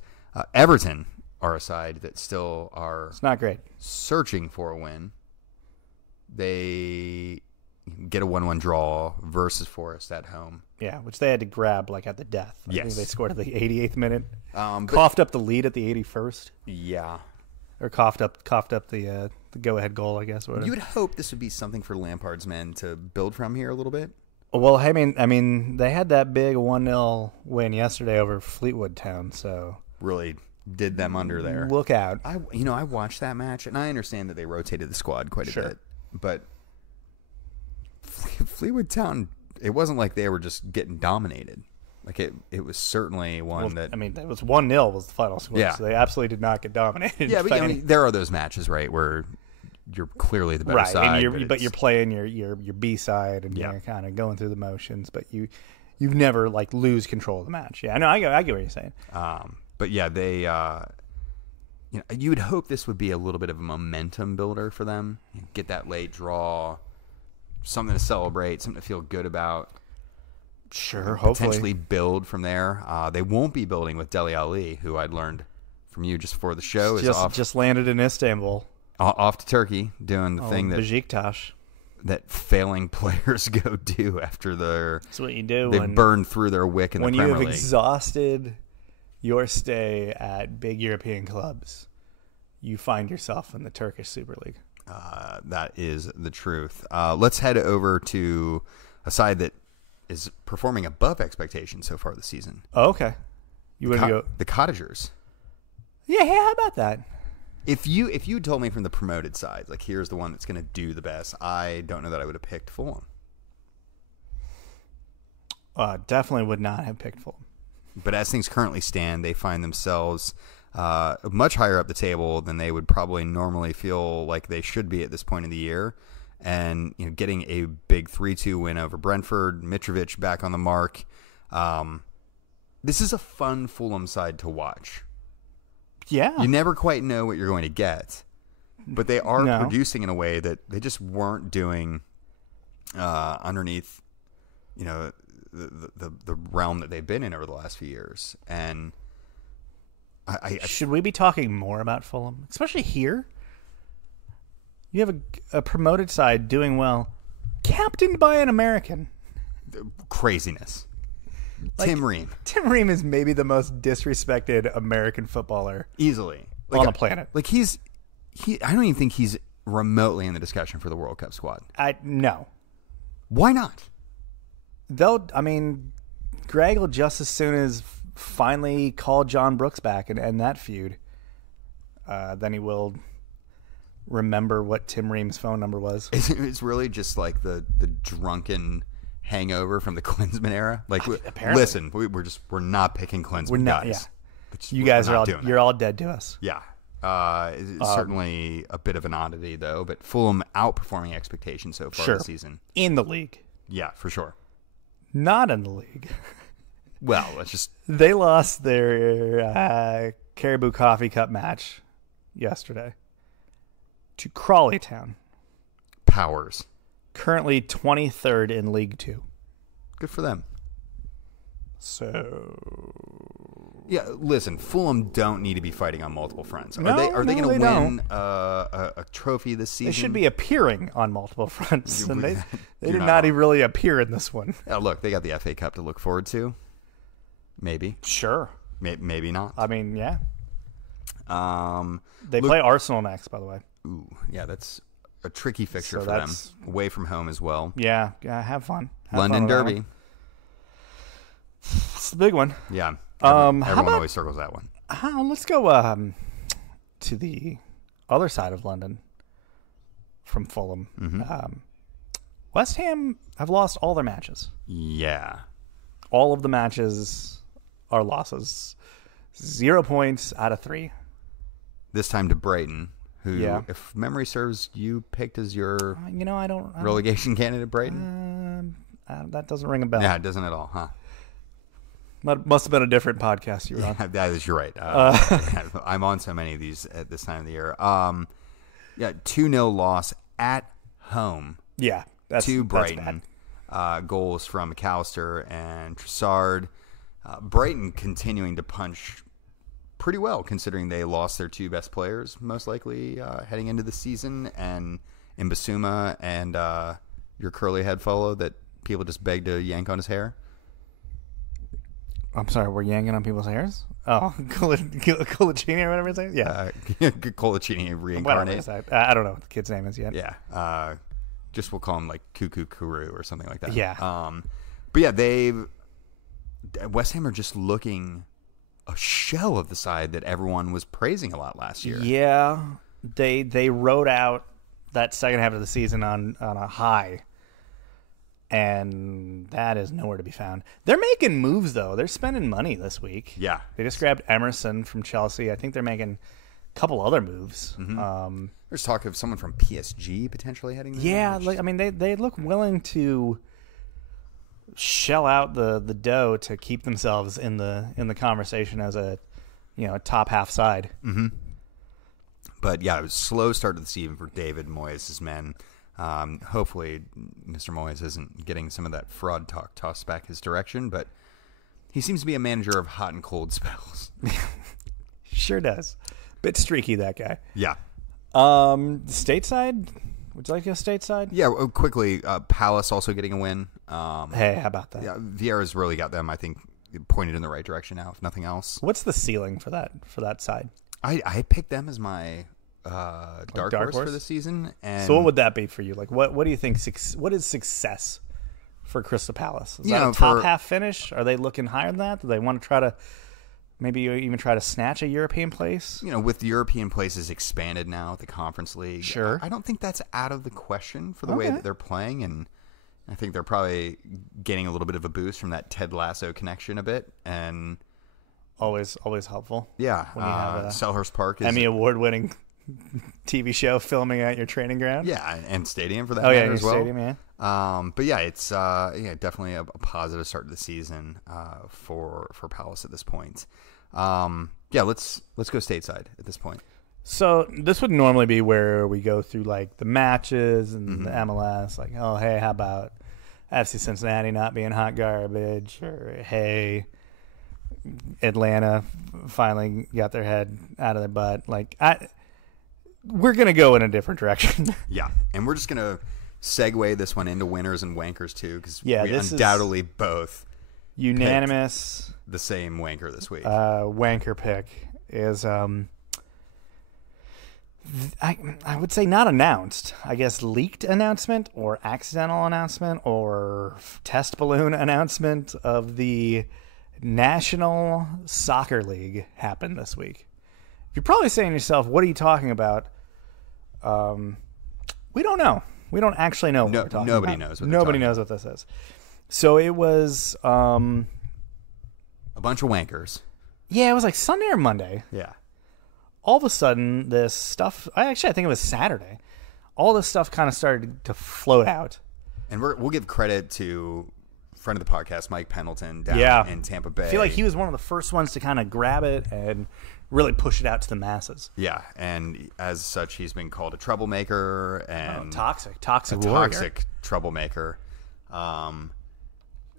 Everton are a side that still are. It's not great. Searching for a win. They get a 1-1 draw versus Forest at home. Yeah, which they had to grab like at the death. I think they scored at the 88th minute. Coughed up the lead at the 81st. Yeah. Or coughed up the go-ahead goal, I guess. Whatever. You would hope this would be something for Lampard's men to build from here a little bit. Well, I mean, they had that big 1-0 win yesterday over Fleetwood Town, so really did them under there. Look out. I watched that match, and I understand that they rotated the squad quite a bit, but Fleetwood Town, it wasn't like they were just getting dominated. Like it was certainly one that. I mean, it was 1-0 was the final score. Yeah. So they absolutely did not get dominated. Yeah, but I mean, there are those matches, right, where you're clearly the better side, but you're playing your B side, and you're kind of going through the motions, but you never like lose control of the match. Yeah, I know, I get what you're saying. But yeah, they, you would hope this would be a little bit of a momentum builder for them. Get that late draw, something to celebrate, something to feel good about. Sure, hopefully. Potentially build from there. They won't be building with Dele Alli, who I'd learned from you just before the show. Just landed in Istanbul. Off to Turkey, doing the thing that failing players go do after that's what you do. They burn through their wick in the Premier League. When you have exhausted your stay at big European clubs, you find yourself in the Turkish Super League. That is the truth. Let's head over to a side that is performing above expectations so far this season. Oh, okay. You want to go the Cottagers? Yeah. Hey, how about that? If you told me from the promoted side, like here's the one that's going to do the best, I don't know that I would have picked Fulham. Definitely would not have picked Fulham. But as things currently stand, they find themselves much higher up the table than they would probably normally feel like they should be at this point in the year. And getting a big 3-2 win over Brentford, Mitrovic back on the mark. This is a fun Fulham side to watch. Yeah. You never quite know what you're going to get, but they are producing in a way that they just weren't doing underneath, the realm that they've been in over the last few years. And should we be talking more about Fulham, especially here? You have a promoted side doing well, captained by an American. Craziness. Tim Ream. Tim Ream is maybe the most disrespected American footballer easily on the planet. Like I don't even think he's remotely in the discussion for the World Cup squad. No. Why not? Greg will just as soon as finally call John Brooks back and end that feud. Then he will remember what Tim Ream's phone number was. It's really just like the drunken hangover from the Klinsmann era. Like, apparently. Listen, we're not picking Klinsmann. We're not. guys. Yeah. You guys you're all dead to us. Yeah. It's certainly a bit of an oddity though, but Fulham outperforming expectations so far this season. In the league. Yeah, for sure. Not in the league. Well, let's just... They lost their Caribou Coffee Cup match yesterday to Crawley Town. Powers. Currently 23rd in League 2. Good for them. So... Yeah, listen, Fulham don't need to be fighting on multiple fronts. Are they going to win a trophy this season? They should be appearing on multiple fronts. And they did not really appear in this one. Look, they got the FA Cup to look forward to. Maybe. Sure. Maybe not. I mean, yeah. They play Arsenal next, by the way. Ooh, yeah, that's a tricky fixture for them. Away from home as well. Yeah, have fun. London Derby. It's the big one. Yeah. Everyone always circles that one. Let's go to the other side of London from Fulham. Mm-hmm. West Ham have lost all their matches. Yeah. All of the matches are losses. 0 points out of 3. This time to Brighton, who, if memory serves, you picked as your I don't relegation candidate, Brighton? That doesn't ring a bell. Yeah, it doesn't at all, huh? Must have been a different podcast you were on. Yeah, that is, you're right. I'm on so many of these at this time of the year. 2-0 loss at home. Yeah, to Brighton. Goals from McAllister and Trossard. Brighton continuing to punch pretty well, considering they lost their 2 best players, most likely heading into the season, and Mbasuma and your curly head fellow that people just beg to yank on his hair. I'm sorry, we're yanking on people's hairs? Oh, Colaccini or whatever it's saying? Yeah. Colaccini reincarnate. I don't know what the kid's name is yet. Yeah. Just we'll call him like Cuckoo Kuru or something like that. Yeah. But yeah, West Ham are just looking a shell of the side that everyone was praising a lot last year. Yeah, they rode out that second half of the season on a high, and that is nowhere to be found. They're making moves, though. They're spending money this week. Yeah. They just grabbed Emerson from Chelsea. I think they're making a couple other moves. There's talk of someone from PSG potentially heading there. Yeah, they look willing to shell out the dough to keep themselves in the conversation as a top half side. Mm-hmm. But yeah, it was a slow start to the season for David Moyes' men. Hopefully, Mr. Moyes isn't getting some of that fraud talk tossed back his direction, but he seems to be a manager of hot and cold spells. Sure does. Bit streaky, that guy. Yeah. Stateside? Would you like to go stateside? Yeah, quickly, Palace also getting a win. Hey, how about that? Yeah, Vieira's really got them, I think, pointed in the right direction now, if nothing else. What's the ceiling for that side? I picked them as my dark horse for the season. And so what would that be for you? Like, what do you think? What is success for Crystal Palace? Is that a top half finish? Are they looking higher than that? Do they want to try to maybe even try to snatch a European place? With the European places expanded now at the Conference League. Sure. I don't think that's out of the question for the way that they're playing, and I think they're probably getting a little bit of a boost from that Ted Lasso connection a bit, and always helpful. Yeah, when you have Selhurst Park is Emmy award-winning TV show filming at your training ground. Yeah, and stadium for that matter as well. Stadium, yeah. But yeah, it's definitely a positive start to the season for Palace at this point. Let's go stateside at this point. So this would normally be where we go through like the matches and the MLS. Like, oh, hey, how about FC Cincinnati not being hot garbage? Or hey, Atlanta finally got their head out of their butt. Like, we're gonna go in a different direction. Yeah, and we're just gonna segue this one into winners and wankers too, because we this undoubtedly both unanimous the same wanker this week. Wanker pick is I would say not announced. I guess leaked announcement or accidental announcement or test balloon announcement of the National Soccer League happened this week. You're probably saying to yourself, what are you talking about? We don't know. We don't actually know what we're talking nobody about. Nobody knows what this is. So it was a bunch of wankers. Yeah, it was like Sunday or Monday. Yeah. All of a sudden, this stuff... I think it was Saturday. All this stuff kind of started to float out. And we'll give credit to friend of the podcast, Mike Pendleton, down in Tampa Bay. I feel like he was one of the first ones to kind of grab it and really push it out to the masses. Yeah, and as such, he's been called a troublemaker and toxic troublemaker.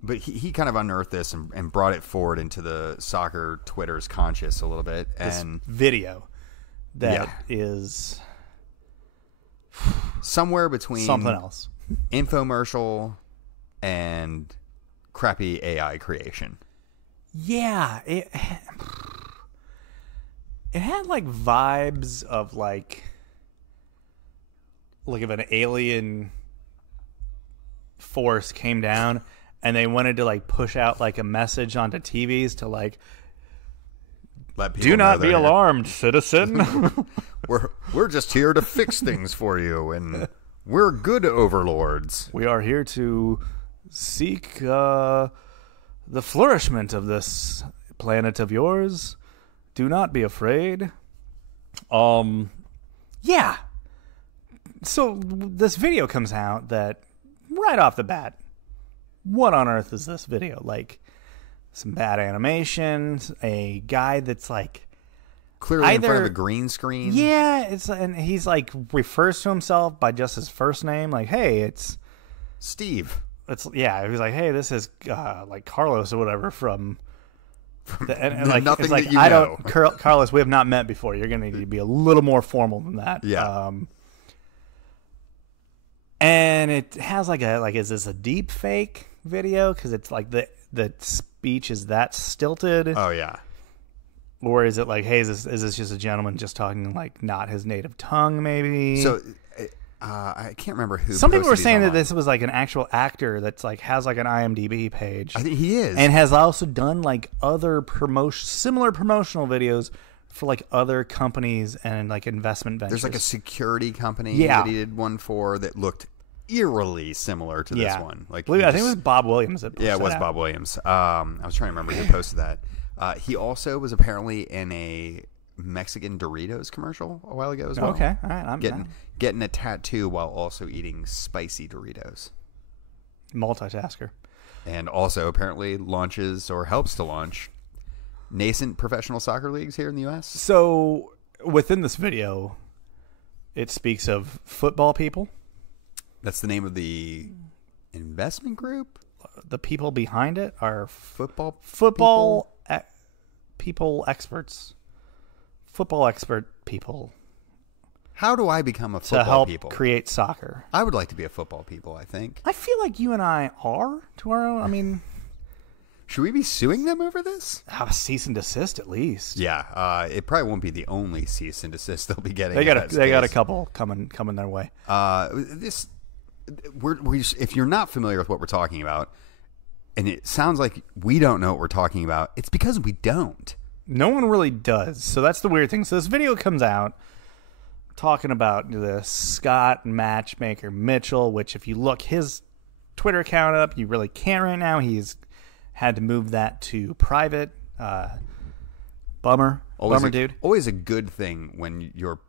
But he kind of unearthed this and brought it forward into the soccer Twitter's conscious a little bit. And this video that is somewhere between something else, infomercial and crappy AI creation. Yeah, it had like vibes of like if an alien force came down and they wanted to like push out like a message onto TVs to like, let people do not be alarmed, citizen. we're just here to fix things for you, and we're good overlords. We are here to seek the flourishment of this planet of yours. Do not be afraid. Yeah. So this video comes out that right off the bat, what on earth is this video? Like some bad animations, a guy that's like clearly in front of a green screen. Yeah, and he's like refers to himself by just his first name, like, hey, it's Steve. He's like, hey, this is like Carlos or whatever from and like nothing it's like, that you I know. don't Carlos, we have not met before. You're gonna need to be a little more formal than that. Yeah. And it has like is this a deep fake video? Because it's like the speech is that stilted. Oh yeah. Or is it like, hey, is this just a gentleman just talking like not his native tongue? Maybe. So I can't remember who. Some people were posted these saying that online. this was like an actual actor that's like has like an IMDb page. I think he is. And has also done like other similar promotional videos for like other companies and like investment ventures. There's like a security company Yeah. that he did one for that looked eerily similar to this one. Like I think it was Bob Williams. That Yeah, it pushed was that out. Bob Williams. I was trying to remember who posted that. He also was apparently in a Mexican Doritos commercial a while ago as well. Okay, all right. I'm Getting a tattoo while also eating spicy Doritos. multitasker. And also apparently launches or helps to launch nascent professional soccer leagues here in the U.S. So within this video, it speaks of football people. That's the name of the investment group? The people behind it are Football people experts. Football expert people How do I become a to football help people? create soccer. I would like to be a football people, I think. I feel like you and I are to our own. I mean, Should we be suing them over this? have a cease and desist at least. Yeah, it probably won't be the only cease and desist they'll be getting. They got if they got a that's couple coming their way. the case. If you're not familiar with what we're talking about, and it sounds like we don't know what we're talking about, it's because we don't. No one really does. So that's the weird thing. So this video comes out talking about the Scott matchmaker Mitchell, which if you look his Twitter account up, you really can't right now. He's had to move that to private. Bummer, dude. Always a good thing when your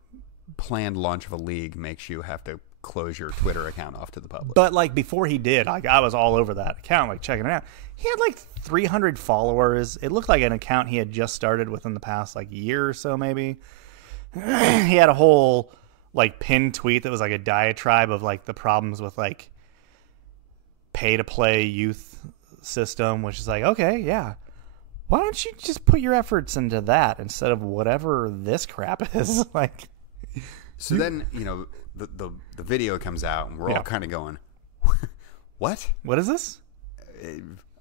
planned launch of a league makes you have to close your Twitter account off to the public. But like before he did, like I was all over that account, like checking it out. He had like 300 followers. It looked like an account he had just started within the past like year or so, maybe. He had a whole like pinned tweet that was like a diatribe of like the problems with like pay to play youth system, which is like, okay, yeah. Why don't you just put your efforts into that instead of whatever this crap is? Like, so then, the video comes out and we're all kind of going, what? what is this?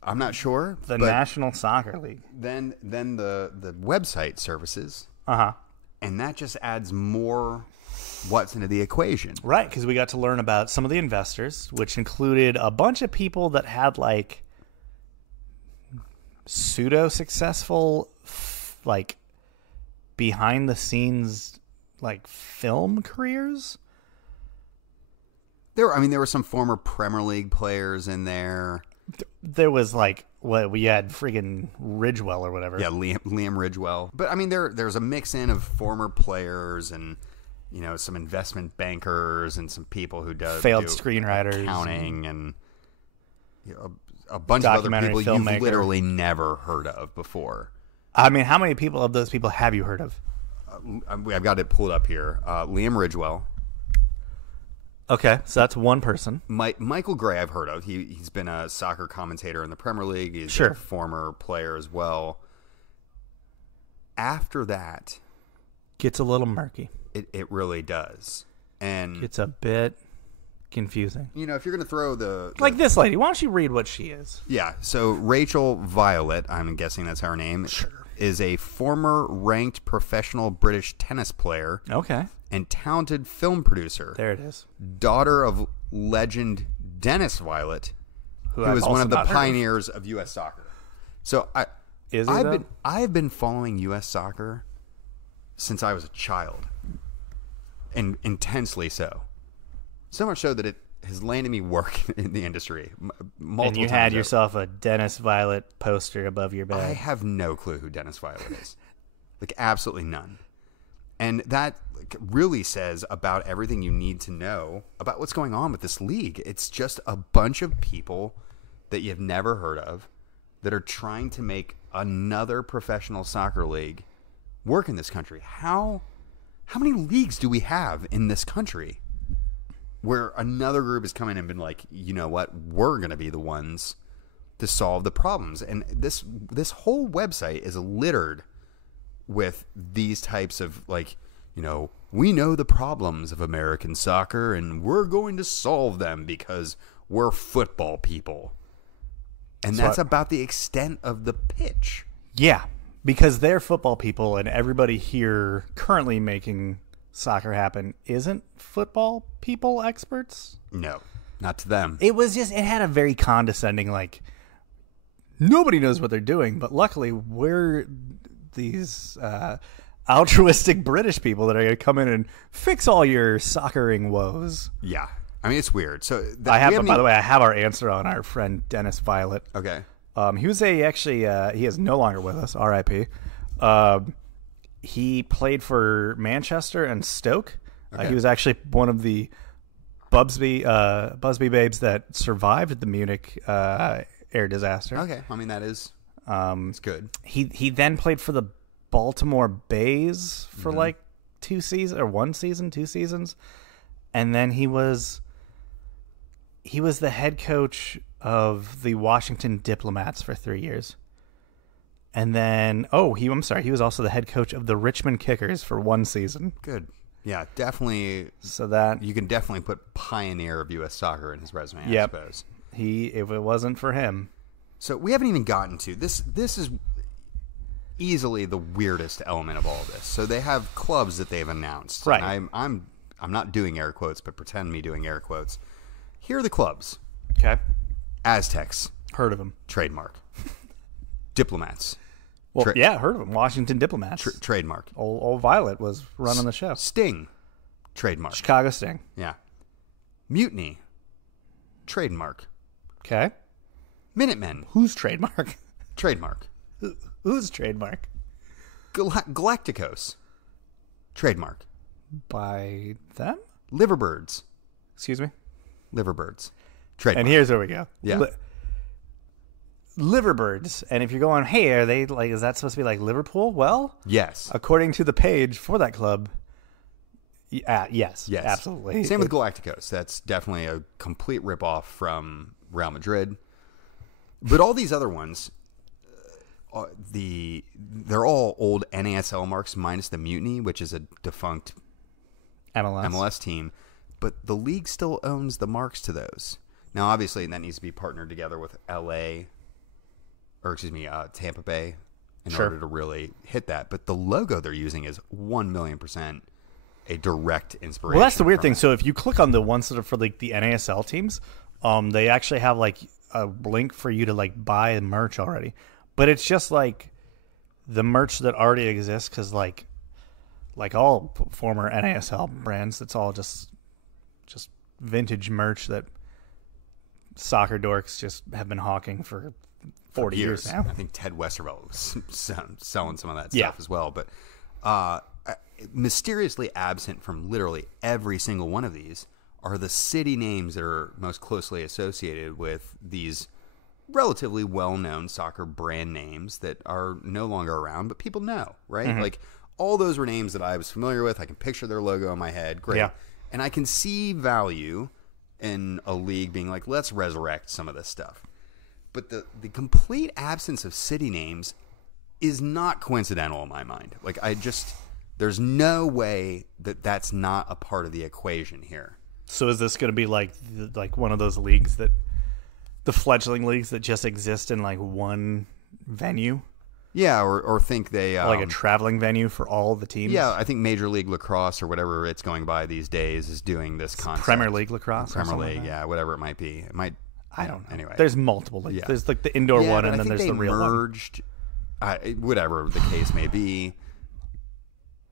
I'm not sure. The but National Soccer League. then the website services, Uh-huh. and that just adds more what's into the equation. Right, because we got to learn about some of the investors, which included a bunch of people that had like pseudo-successful, like behind the scenes, like film careers. There were some former Premier League players in there. There was like what we had friggin' Ridgewell or whatever. Yeah, Liam Ridgewell. But I mean, there's a mix in of former players and some investment bankers and some people who do screenwriters, accounting, and a bunch of other documentary people filmmaker. you've literally never heard of before. I mean, how many people of those people have you heard of? I've got it pulled up here. Liam Ridgewell. Okay, so that's one person. Michael Gray I've heard of. He's been a soccer commentator in the Premier League. He's Sure. a former player as well. After that, Gets a little murky. it really does. And It's a bit confusing. if you're going to throw Like this lady. Why don't you read what she is? Yeah, so Rachel Violet, I'm guessing that's her name, is a former ranked professional British tennis player Okay, and talented film producer. there it is. Daughter of legend Dennis Violet, who I've is one also of the not heard of. pioneers of U.S. soccer. So Is he, though? I've been following U.S. soccer since I was a child, and intensely so. So much so that it has landed me work in the industry multiple And you times had over. yourself a Dennis Violet poster above your I bed. have no clue who Dennis Violet is. Like, absolutely none. And that really says about everything you need to know about what's going on with this league. It's just a bunch of people that you've never heard of that are trying to make another professional soccer league work in this country. How many leagues do we have in this country where another group has come in and been like, you know what, we're going to be the ones to solve the problems? And this whole website is littered with these types of, like, we know the problems of American soccer and we're going to solve them because we're football people. And that's about the extent of the pitch. Yeah, because they're football people, and everybody here currently making soccer happened isn't football people experts. No, not to them. It was just, it had a very condescending, like, nobody knows what they're doing, but luckily we're these altruistic British people that are going to come in and fix all your soccering woes. Yeah. I mean, it's weird. So by the way, I have our answer on our friend Dennis Violet. Okay. He was he is no longer with us, R.I.P. He played for Manchester and Stoke. Okay. He was actually one of the Busby babes that survived the Munich air disaster. Okay. I mean, that is it's good. He then played for the Baltimore Bays for like 2 seasons, or 2 seasons, and then he was the head coach of the Washington Diplomats for 3 years. And then, he was also the head coach of the Richmond Kickers for 1 season. Good. Yeah, definitely. So that you can definitely put pioneer of U.S. soccer in his resume, I suppose. If it wasn't for him. So we haven't even gotten to this. This is easily the weirdest element of all this. So they have clubs that they've announced. Right. And I'm not doing air quotes, but pretend me doing air quotes. Here are the clubs. Okay. Aztecs. Heard of him. Trademark. Diplomats. Well, heard of him. Washington Diplomats. Trademark. Old Violet was running the show. Sting. Trademark. Chicago Sting. Yeah. Mutiny. Trademark. Okay. Minutemen. Who's trademark? Trademark. Who's trademark? Galacticos. Trademark. By them? Liverbirds. Excuse me? Liverbirds. Trademark. And here's where we go. Yeah. Liverbirds. And if you're going, hey, are they like, is that supposed to be like Liverpool? Well, yes. According to the page for that club, yes, absolutely. Same with Galacticos. That's definitely a complete ripoff from Real Madrid. But all these other ones, they're all old NASL marks minus the Mutiny, which is a defunct MLS team. But the league still owns the marks to those. Now, obviously, that needs to be partnered together with Tampa Bay in order to really hit that. But the logo they're using is 1,000,000% a direct inspiration. Well, that's the weird thing. So if you click on the ones that are for like the NASL teams, they actually have like a link for you to like buy merch already. But it's just like the merch that already exists, because like all former NASL brands, it's all just vintage merch that soccer dorks just have been hawking for 40 years now. I think Ted Westervelt was selling some of that stuff as well. But mysteriously absent from literally every single one of these are the city names that are most closely associated with these relatively well-known soccer brand names that are no longer around, but people know, right? Mm-hmm. Like, all those were names that I was familiar with. I can picture their logo in my head. Great. Yeah. And I can see value in a league being like, let's resurrect some of this stuff. But the complete absence of city names is not coincidental in my mind. Like, there's no way that that's not a part of the equation here. So is this going to be like one of those leagues that, the fledgling leagues that just exist in like one venue? Yeah, or think they... like a traveling venue for all the teams? Yeah, I think Major League Lacrosse or whatever it's going by these days is doing this concept. Premier League Lacrosse? Premier League, yeah, whatever it might be. It might... I don't know. Anyway. There's multiple leagues. Yeah. There's like the indoor one, and then there's the real merged, whatever the case may be.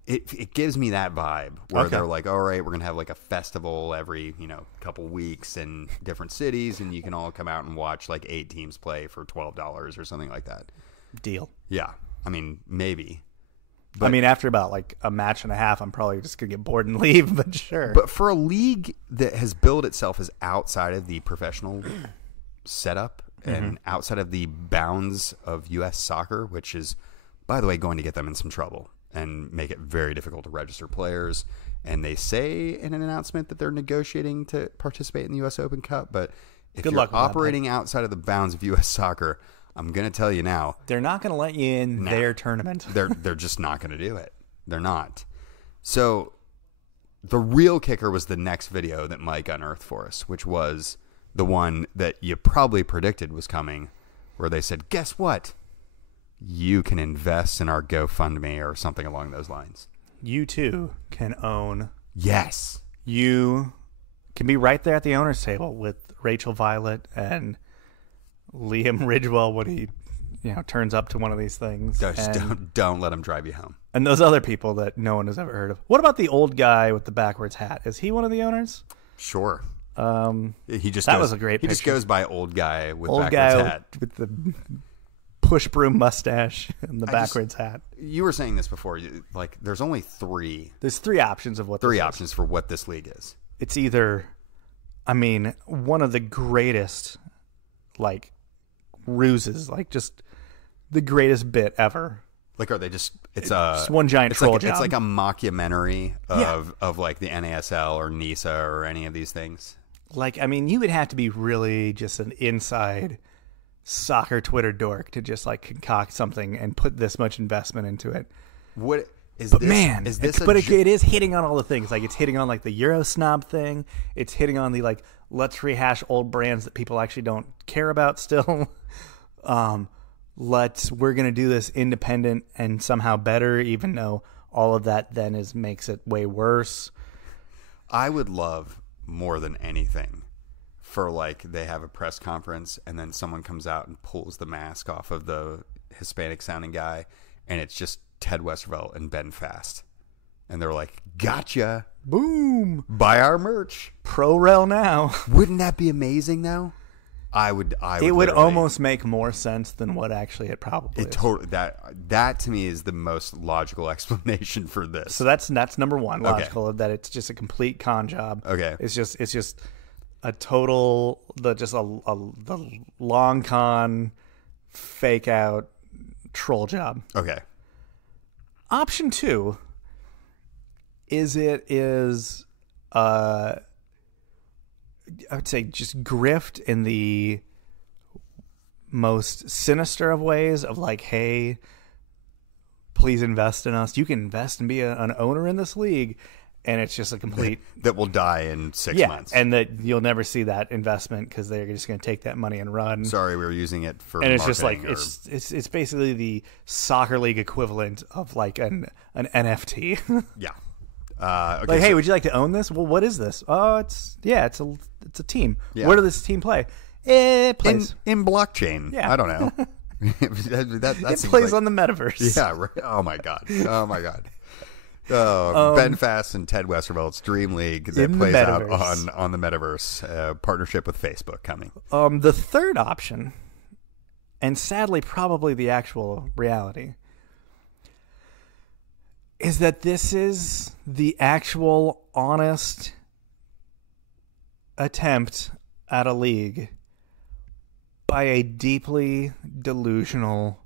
It gives me that vibe where they're like, all right, we're going to have like a festival every, couple weeks in different cities, and you can all come out and watch like 8 teams play for $12 or something like that. Deal. Yeah. I mean, maybe. But, I mean, after about like a match and a half, I'm probably just going to get bored and leave, but sure. But for a league that has built itself as outside of the professional setup and outside of the bounds of U.S. soccer, which is, by the way, going to get them in some trouble and make it very difficult to register players. And they say in an announcement that they're negotiating to participate in the U.S. Open Cup. But if you're operating outside of the bounds of U.S. soccer, I'm going to tell you now, they're not going to let you in their tournament. They're just not going to do it. They're not. So the real kicker was the next video that Mike unearthed for us, which was the one that you probably predicted was coming, where they said, guess what? You can invest in our GoFundMe or something along those lines. you too can own. Yes. You can be right there at the owner's table with Rachel Violet and Liam Ridgewell when he, turns up to one of these things. Don't let him drive you home. And those other people that no one has ever heard of. What about the old guy with the backwards hat? Is he one of the owners? Sure. He just was a great picture. He just goes by old guy with backwards hat. With the push broom mustache and the backwards hat. You were saying this before. Like, there's only three. There's three options of what Three options for what this league is. It's either, one of the greatest, ruses, just the greatest bit ever. Like, are they just? It's just one giant troll job. It's like a mockumentary of like the NASL or NISA or any of these things. You would have to be really just an inside soccer Twitter dork to just concoct something and put this much investment into it. What is but this? Man, is this? It is hitting on all the things. It's hitting on the Euro snob thing. It's hitting on the let's rehash old brands that people actually don't care about still. We're gonna do this independent and somehow better, even though all of that then makes it way worse. I would love more than anything for they have a press conference and then someone comes out and pulls the mask off of the Hispanic sounding guy and it's just Ted Westervelt and Ben Fast. And they're like, gotcha. Boom. Buy our merch. Pro-rel now. Wouldn't that be amazing though? It would almost make more sense than what actually it probably is. That to me is the most logical explanation for this. So that's number one, logical, that it's just a complete con job. Okay. It's just a total the long con fake out troll job. Okay. Option two is I would say just grift in the most sinister of ways of hey, please invest in us. You can invest and be an owner in this league. And it's just a complete... that will die in 6 months. And that you'll never see that investment because they're just going to take that money and run. Sorry, we were using it for and it's marketing. Just it's basically the soccer league equivalent of an NFT. Yeah. Okay, hey, would you like to own this? Well, what is this? Oh, it's a team. Yeah. Where does this team play? It plays in blockchain. Yeah. I don't know. It plays on the metaverse. Yeah. Right. Oh my god. Ben Fast and Ted Westervelt's Dream League that plays out on the metaverse. Partnership with Facebook coming. The third option, and sadly probably the actual reality, is that this is the actual honest attempt at a league by a deeply delusional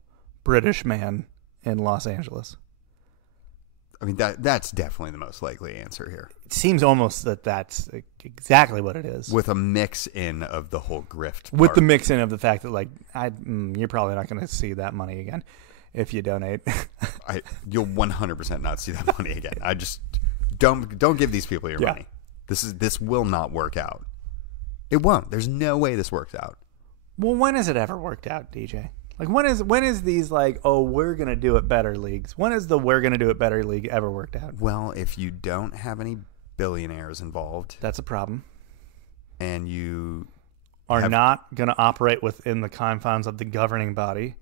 British man in Los Angeles. That's definitely the most likely answer here. It seems almost that's exactly what it is. With a mix-in of the whole grift part. With the mix-in of the fact that, you're probably not going to see that money again if you donate. You'll 100% not see that money again. I just don't give these people your money. This will not work out. It won't. There's no way this works out. Well, when has it ever worked out, DJ? When is these we're gonna do it better leagues? When is the we're gonna do it better league ever worked out? Well, if you don't have any billionaires involved, that's a problem. And you are not gonna operate within the confines of the governing body.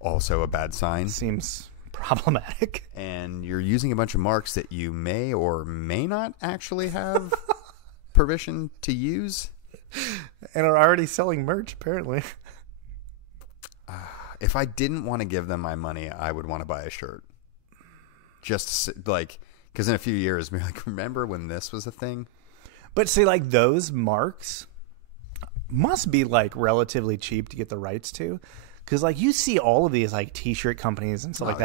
Also a bad sign. Seems problematic. And you're using a bunch of marks that you may or may not actually have permission to use. And are already selling merch, apparently. If I didn't want to give them my money, I would want to buy a shirt. Just because in a few years, be remember when this was a thing? But see, those marks must be relatively cheap to get the rights to. Because you see all of these t-shirt companies and stuff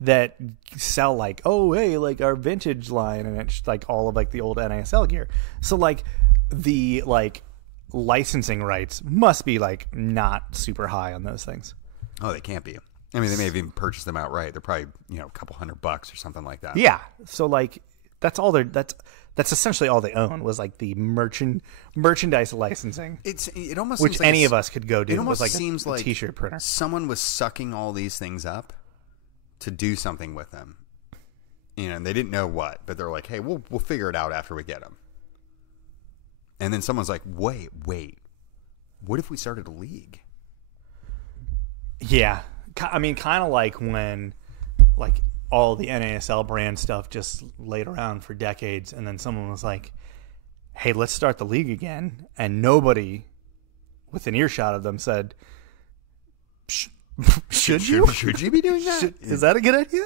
that sell our vintage line, and it's all of the old NASL gear. So the licensing rights must be not super high on those things. Oh, they can't be. They may have even purchased them outright. They're probably a couple $100 or something like that. Yeah. So that's all that's essentially all they own was the merchandise licensing. It almost which seems any of us could go do. It almost seems like a t-shirt printer. Someone was sucking all these things up to do something with them and they didn't know what, but they're like, hey, we'll figure it out after we get him. And then someone's like, wait, what if we started a league? Yeah. I mean, kind of like when, like, all the NASL brand stuff just laid around for decades, and then someone was like, hey, let's start the league again. And nobody within earshot of them said, should you? Should you be doing that? Is that a good idea?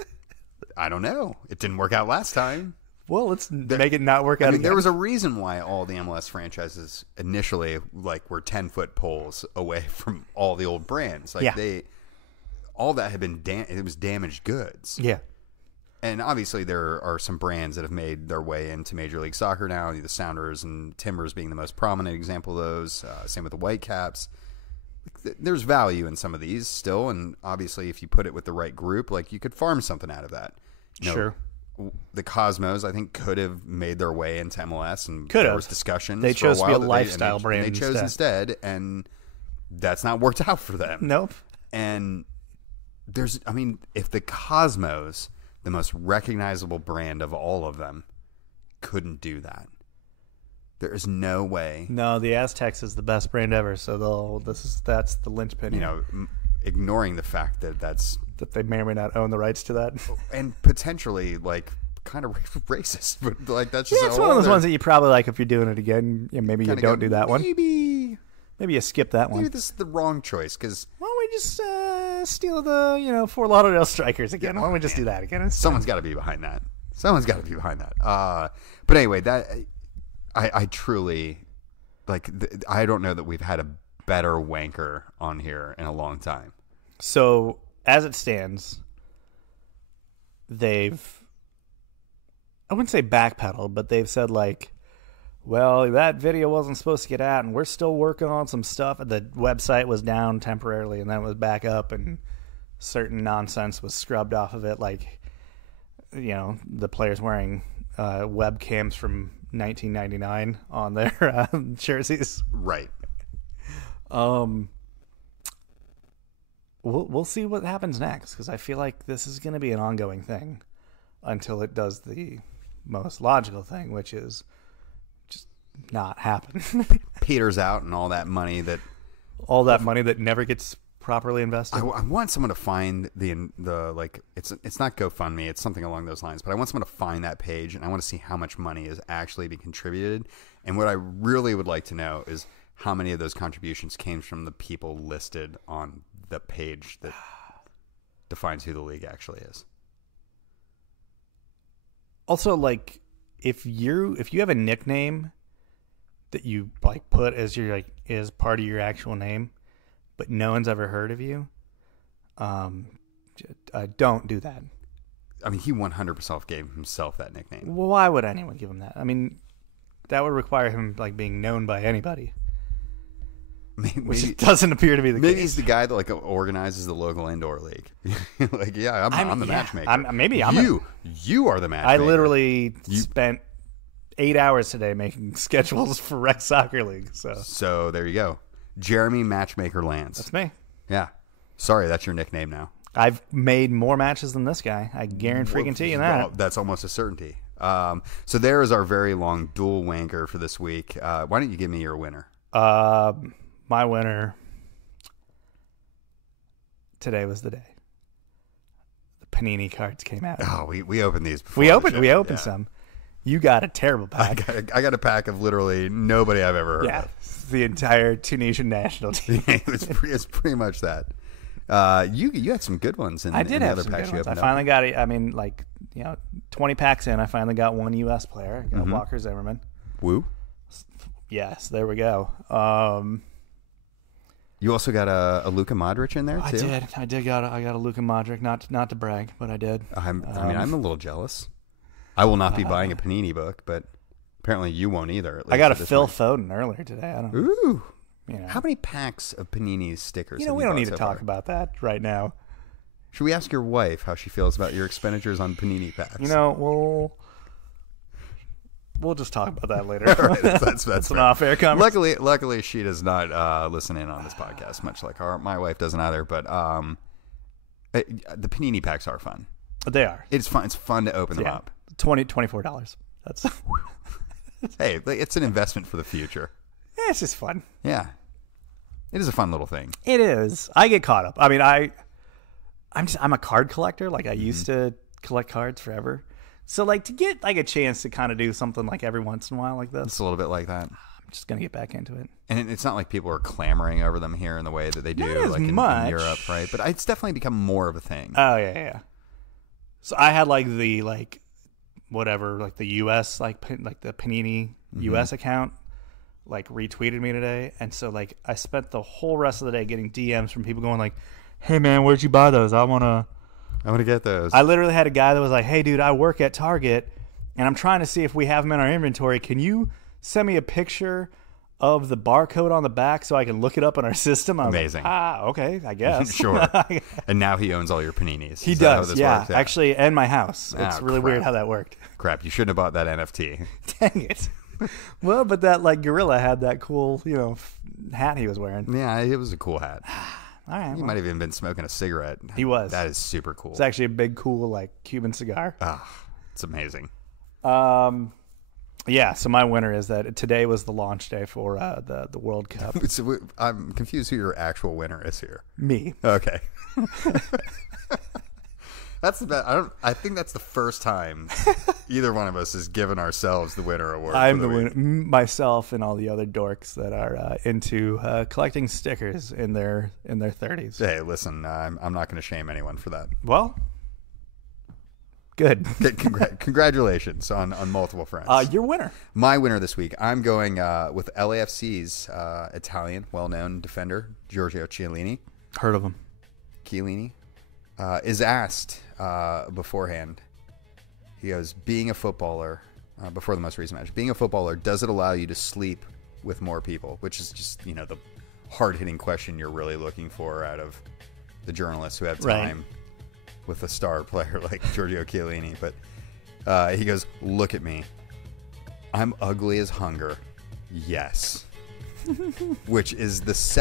I don't know. It didn't work out last time. Well, let's make it not work out again. There was a reason why all the MLS franchises initially were 10-foot poles away from all the old brands. All that had been it was damaged goods. Yeah. And obviously there are some brands that have made their way into Major League Soccer now, the Sounders and Timbers being the most prominent example of those. Same with the Whitecaps. There's value in some of these still, and obviously if you put it with the right group, you could farm something out of that. Sure. The Cosmos, I think, could have made their way into MLS, and there was discussions. They chose for a to while be a lifestyle brand. They chose instead, and that's not worked out for them. Nope. And if the Cosmos, the most recognizable brand of all of them, couldn't do that, there is no way. No, the Aztecs is the best brand ever, so that's the linchpin. Ignoring the fact that they may or may not own the rights to that, and potentially kind of racist, but that's just it's one of those ones that you probably if you're doing it again. Maybe you don't do that one. Maybe you skip that one. Maybe this is the wrong choice because why don't we just steal the Fort Lauderdale Strikers again? Why don't we just do that again? Someone's got to be behind that. But anyway, that I truly I don't know that we've had a better wanker on here in a long time. So as it stands, I wouldn't say backpedaled, but they've said well, that video wasn't supposed to get out, and we're still working on some stuff. The website was down temporarily, and then it was back up, and certain nonsense was scrubbed off of it, the players wearing webcams from 1999 on their jerseys. Right. We'll see what happens next, because I feel like this is going to be an ongoing thing until it does the most logical thing, which is just not happen. Peters out, and all that money that never gets properly invested. I want someone to find the it's not GoFundMe, it's something along those lines, but I want someone to find that page, and I want to see how much money is actually being contributed. And what I really would like to know is how many of those contributions came from the people listed on the page that defines who the league actually is. Also, if you have a nickname that you put as your as part of your actual name, but no one's ever heard of you, don't do that. I mean, he 100% gave himself that nickname. Well, why would anyone give him that? I mean, that would require him being known by anybody. Which doesn't appear to be the case. Maybe he's the guy that organizes the local indoor league. I'm the matchmaker. You are the matchmaker. I literally spent 8 hours today making schedules for Rec Soccer League. So there you go. Jeremy Matchmaker Lance. That's me. Yeah. Sorry, that's your nickname now. I've made more matches than this guy. I guarantee you that. Well, that's almost a certainty. So there is our very long dual wanker for this week. Why don't you give me your winner? My winner today was the day. The Panini cards came out. Oh, we opened these before. We opened some. You got a terrible pack. I got a pack of literally nobody I've ever heard of. The entire Tunisian national team. It's pretty much that. You had some good ones. I did have some good ones. I finally got it. I mean, 20 packs in, I finally got one U.S. player. I got Walker Zimmerman. Woo. Yes, there we go. You also got a Luka Modric in there too. I got a Luka Modric. Not to brag, but I did. I'm a little jealous. I will not be buying a Panini book, but apparently you won't either. I got a Phil Foden earlier today. I don't. Ooh. How many packs of Panini stickers? We don't need to talk about that right now. Should we ask your wife how she feels about your expenditures on Panini packs? We'll just talk about that later. All right, that's an off-air conversation. Luckily, she does not listen in on this podcast, much like my wife doesn't either. But the Panini packs are fun. They are. It's fun. It's fun to open them up. $24. That's Hey, it's an investment for the future. yeah, it's just fun. Yeah, it is a fun little thing. It is. I get caught up. I mean, I'm a card collector. Like I used to collect cards forever. So like to get like a chance to kind of do something like every once in a while like this, It's a little bit like that. I'm just gonna get back into it. And it's not like people are clamoring over them here in the way that they do Not as like in Europe, right? But it's definitely become more of a thing. Oh yeah. So I had like the whatever like the US like the Panini US account like retweeted me today, and so like I spent the whole rest of the day getting DMs from people going like, "Hey man, where'd you buy those? I want to get those." I literally had a guy that was like, "Hey dude, I work at Target and I'm trying to see if we have them in our inventory. Can you send me a picture of the barcode on the back so I can look it up in our system?" I was Amazing. Like, okay, I guess. Sure. And now he owns all your paninis. He Is that how does, this yeah. works? Actually, and my house. It's really crap. weird how that worked. Crap, you shouldn't have bought that NFT. Dang it. Well, but that like gorilla had that cool, hat he was wearing. Yeah, it was a cool hat. All right. He might have even been smoking a cigarette. He was. That is super cool. It's actually a big, cool, like Cuban cigar. It's amazing. Yeah. So my winner is that today was the launch day for the World Cup. So I'm confused who your actual winner is here. Me. Okay. That's the best. I think that's the first time either one of us has given ourselves the winner award. I'm the winner. Myself and all the other dorks that are into collecting stickers in their 30s. Hey, listen, I'm not going to shame anyone for that. Well, good. Congratulations on multiple fronts. Your winner. My winner this week, I'm going with LAFC's Italian well-known defender, Giorgio Chiellini. Heard of him. Chiellini is asked beforehand. He goes, being a footballer, before the most recent match, being a footballer, does it allow you to sleep with more people? Which is just, the hard-hitting question you're really looking for out of the journalists who have time with a star player like Giorgio Chiellini. But he goes, look at me. I'm ugly as hunger. Yes. Which is the